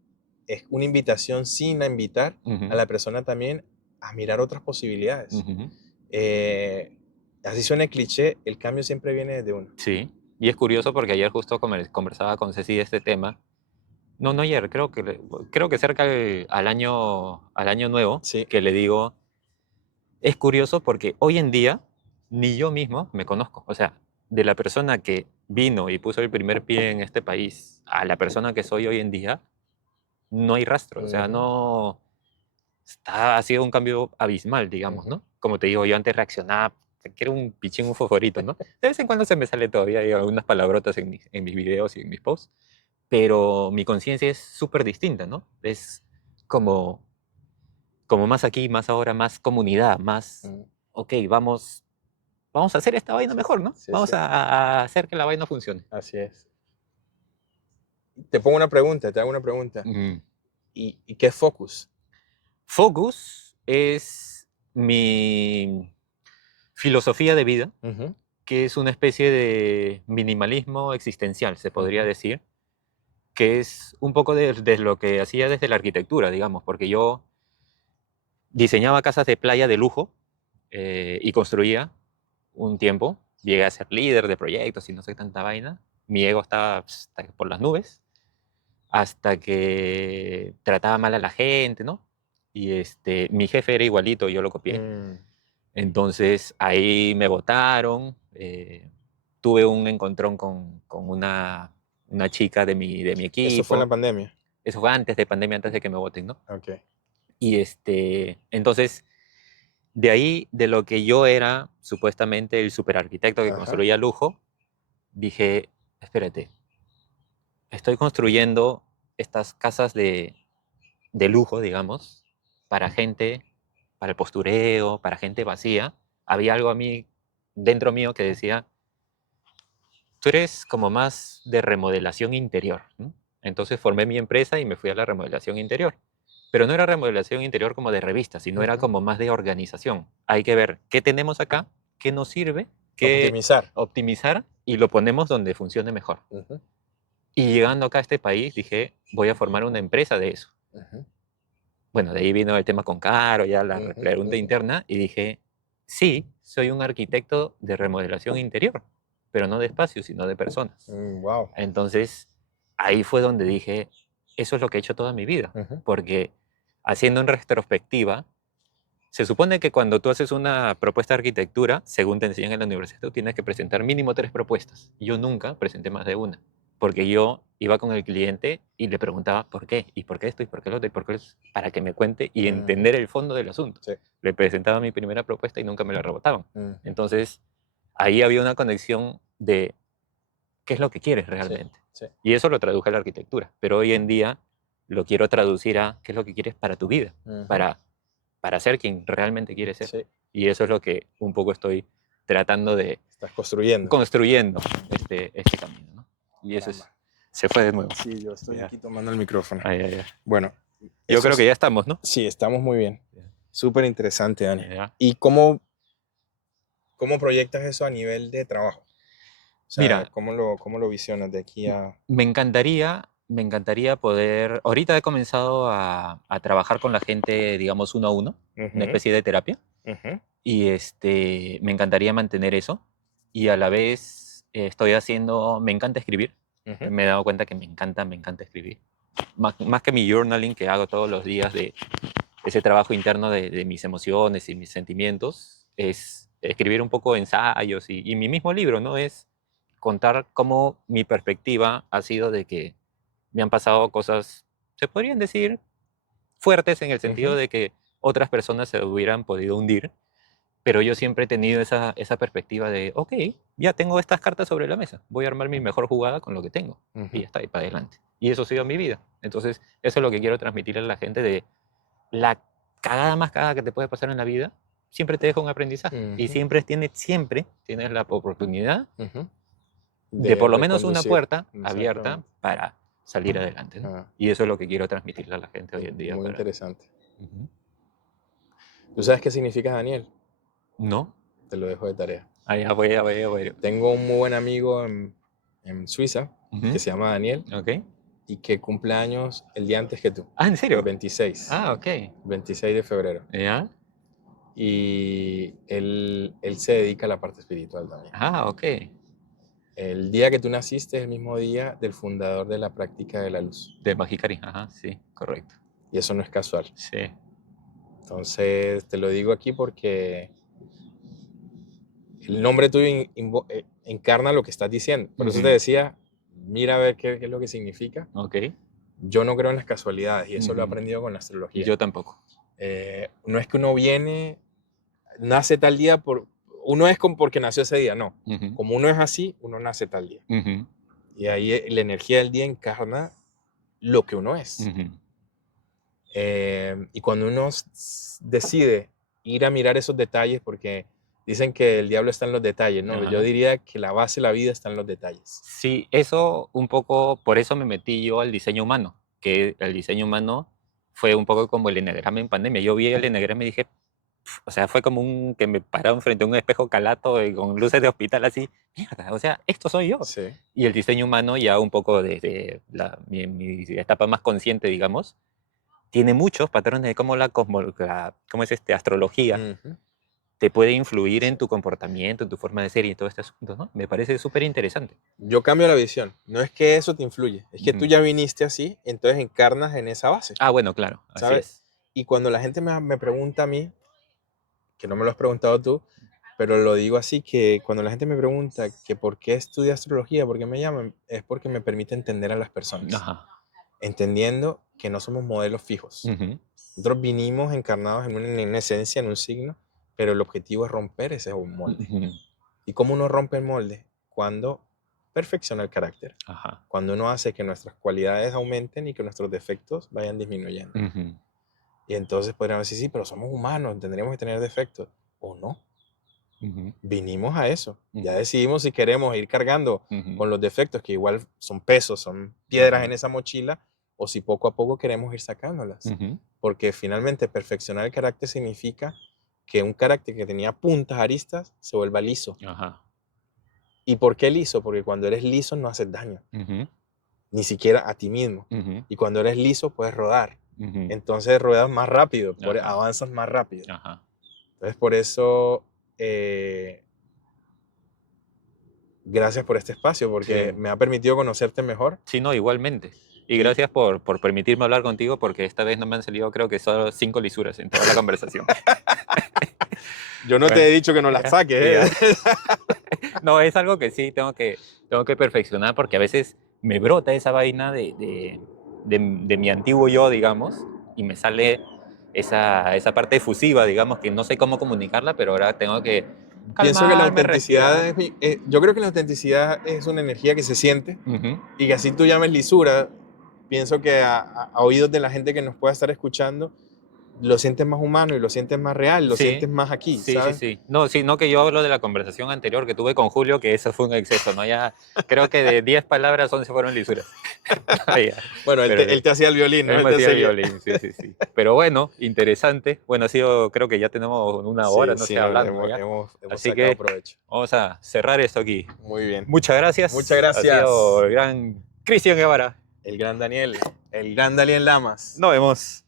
es una invitación sin invitar a la persona también a mirar otras posibilidades. Así suena cliché, el cambio siempre viene desde uno. Sí, y es curioso porque ayer justo conversaba con Ceci de este tema. No ayer, creo que cerca al año nuevo, Sí. que le digo, es curioso porque hoy en día ni yo mismo me conozco. O sea, de la persona que vino y puso el primer pie en este país a la persona que soy hoy en día, no hay rastro. O sea, no... ha sido un cambio abismal, digamos, ¿no? Como te digo, yo antes reaccionaba, que era un pichín, un favorito, ¿no? De vez en cuando se me sale todavía hay algunas palabrotas en mis videos y en mis posts, pero mi conciencia es súper distinta, ¿no? Es como, como más aquí, más ahora, más comunidad, más, ok, vamos a hacer esta vaina mejor, ¿no? Sí, Vamos sí. a hacer que la vaina funcione. Así es. Te pongo una pregunta, te hago una pregunta. ¿Y qué es Focus? Focus es mi filosofía de vida, que es una especie de minimalismo existencial, se podría decir, que es un poco de lo que hacía desde la arquitectura, digamos, porque yo diseñaba casas de playa de lujo y construía un tiempo. Llegué a ser líder de proyectos y no sé tanta vaina. Mi ego estaba por las nubes hasta que trataba mal a la gente, ¿no? Y mi jefe era igualito, yo lo copié. Entonces ahí me votaron. Tuve un encontrón con una chica de mi Eso fue en la equipo. pandemia. Eso fue antes de pandemia, antes de que me voten, ¿no? Ok. Y entonces, de ahí, de lo que yo era supuestamente el superarquitecto que construía lujo, dije, espérate, estoy construyendo estas casas de lujo, digamos, para gente, para el postureo, para gente vacía. Había algo a mí, dentro mío, que decía, tú eres como más de remodelación interior, ¿no? Entonces formé mi empresa y me fui a la remodelación interior. Pero no era remodelación interior como de revista, sino era como más de organización. Hay que ver qué tenemos acá, qué nos sirve, qué optimizar y lo ponemos donde funcione mejor. Y llegando acá a este país dije, voy a formar una empresa de eso. Bueno, de ahí vino el tema con Caro, ya la pregunta interna, y dije, sí, soy un arquitecto de remodelación interior, pero no de espacios, sino de personas. Wow. Entonces, ahí fue donde dije, eso es lo que he hecho toda mi vida, porque haciendo en retrospectiva, se supone que cuando tú haces una propuesta de arquitectura, según te enseñan en la universidad, tú tienes que presentar mínimo 3 propuestas. Yo nunca presenté más de una, porque yo iba con el cliente y le preguntaba por qué, y por qué esto, y por qué lo otro, y por qué eso, para que me cuente y entender el fondo del asunto. Sí. Le presentaba mi primera propuesta y nunca me la rebotaban. Entonces, ahí había una conexión de qué es lo que quieres realmente. Sí. Y eso lo traduje a la arquitectura, pero hoy en día lo quiero traducir a qué es lo que quieres para tu vida, para ser quien realmente quieres ser. Sí. Y eso es lo que un poco estoy tratando de Estás construyendo. construyendo este camino, ¿no? Y eso es, se fue de nuevo. Sí, yo estoy Ya. aquí tomando el micrófono. Ya. Bueno, Yo eso creo es- que ya estamos, ¿no? Sí, estamos muy bien. Ya. Súper interesante, Dani. Ya. ¿Y cómo proyectas eso a nivel de trabajo? O sea, Mira, cómo lo visionas de aquí a...? me encantaría poder... Ahorita he comenzado a trabajar con la gente, digamos, uno a uno, una especie de terapia. Y me encantaría mantener eso. Y a la vez estoy haciendo... Me encanta escribir. Me he dado cuenta que me encanta escribir. Más que mi journaling que hago todos los días de ese trabajo interno de mis emociones y mis sentimientos, es escribir un poco de ensayos y mi mismo libro, ¿no? Es contar cómo mi perspectiva ha sido de que me han pasado cosas, se podrían decir, fuertes en el sentido de que otras personas se hubieran podido hundir, pero yo siempre he tenido esa perspectiva de, ok, ya tengo estas cartas sobre la mesa, voy a armar mi mejor jugada con lo que tengo, y ya está, y para adelante. Y eso ha sido mi vida. Entonces, eso es lo que quiero transmitirle a la gente de la cagada más cagada que te puede pasar en la vida, siempre te deja un aprendizaje. Y siempre tienes la oportunidad de por lo menos una puerta abierta para salir adelante, ¿no? Y eso es lo que quiero transmitirle a la gente hoy en día. Muy interesante. Ujú. ¿Tú sabes qué significa Daniel? ¿No? Te lo dejo de tarea. Ya voy. Tengo un muy buen amigo en Suiza que se llama Daniel. Ok. y que cumple años el día antes que tú, Ah, ¿en el serio? 26, Ah, ok. 26 de febrero. ¿Ya? Y él se dedica a la parte espiritual también. Ah, ok. El día que tú naciste es el mismo día del fundador de la práctica de la luz. De Magicari. Ajá, sí, correcto. Y eso no es casual. Sí. Entonces, te lo digo aquí porque el nombre tuyo encarna lo que estás diciendo. Por eso te Ujú. decía, mira a ver qué es lo que significa. Ok. Yo no creo en las casualidades y eso lo he Ujú. aprendido con la astrología. Yo tampoco. No es que uno viene, nace tal día, uno es como porque nació ese día, no. Ujú. Como uno es así, uno nace tal día. Ujú. Y ahí la energía del día encarna lo que uno es. Ujú. Y cuando uno decide ir a mirar esos detalles, porque dicen que el diablo está en los detalles, ¿no? Yo Ajá. diría que la base de la vida está en los detalles. Sí, eso un poco, por eso me metí yo al diseño humano, que el diseño humano fue un poco como el eneagrama en pandemia. Yo vi el eneagrama y dije, o sea, fue como un que me pararon frente a un espejo calato con luces de hospital así, mierda, o sea, esto soy yo. Sí. Y el diseño humano ya un poco desde mi etapa más consciente, digamos, tiene muchos patrones de cómo cómo es astrología Ujú. te puede influir en tu comportamiento, en tu forma de ser y en todo este asunto, ¿no? Me parece súper interesante. Yo cambio la visión. No es que eso te influye, es que tú Ujú. ya viniste así, entonces encarnas en esa base, Ah, bueno, claro, así ¿sabes? es. Y cuando la gente me pregunta a mí, que no me lo has preguntado tú, pero lo digo así, que cuando la gente me pregunta que por qué estudio astrología, por qué me llaman, es porque me permite entender a las personas, Ajá. entendiendo que no somos modelos fijos. Ujú, Nosotros vinimos encarnados en una esencia, en un signo, pero el objetivo es romper ese molde. ujú, ¿Y cómo uno rompe el molde? Cuando perfecciona el carácter, ajá. cuando uno hace que nuestras cualidades aumenten y que nuestros defectos vayan disminuyendo. Ujú, Y entonces podríamos decir, sí, pero somos humanos, tendríamos que tener defectos. O no, ujú, vinimos a eso. Ya ujú, decidimos si queremos ir cargando ujú, con los defectos, que igual son pesos, son piedras ajá, en esa mochila, o si poco a poco queremos ir sacándolas. ujú, Porque finalmente perfeccionar el carácter significa que un carácter que tenía puntas, aristas, se vuelva liso. ajá, ¿Y por qué liso? Porque cuando eres liso no haces daño, ujú, ni siquiera a ti mismo. ujú, Y cuando eres liso puedes rodar. ujú, Entonces ruedas más rápido, ajá, avanzas más rápido. ajá. Entonces por eso, eh, gracias por este espacio, porque Sí. me ha permitido conocerte mejor. Sí, no, igualmente. Y Y gracias por permitirme hablar contigo, porque esta vez no me han salido, creo que solo 5 lisuras en toda la conversación. yo no te Bueno, he dicho que no las ya, saques, y ya. ¿eh? No, es algo que sí tengo que perfeccionar porque a veces me brota esa vaina de mi antiguo yo, digamos, y me sale esa parte efusiva, digamos, que no sé cómo comunicarla, pero ahora tengo que Pienso que la calmarme, respirar. autenticidad yo creo que la autenticidad es una energía que se siente Ujú, y que así tú llames lisura, pienso que a oídos de la gente que nos pueda estar escuchando, lo sientes más humano y lo sientes más real, lo sí, sientes más aquí, sí, sí, ¿sabes? sí. No, sí, no que yo hablo de la conversación anterior que tuve con Julio, que eso fue un exceso, ¿no? Ya creo que de 10 palabras 11 fueron lisuras. Ya, Bueno, pero él sí. te hacía el violín, ¿no? Él Él me te hacía el seguía. violín, sí, sí, sí. Pero bueno, interesante. Bueno, ha sido, creo que ya tenemos una hora, Sí, no sí, sé, hablando hemos, ya. hemos Así sacado que provecho. vamos a cerrar esto aquí. Muy bien. Muchas Muchas gracias. Ha gracias, sido el gran Cristian Guevara. el gran Daniel Lamas. Nos vemos.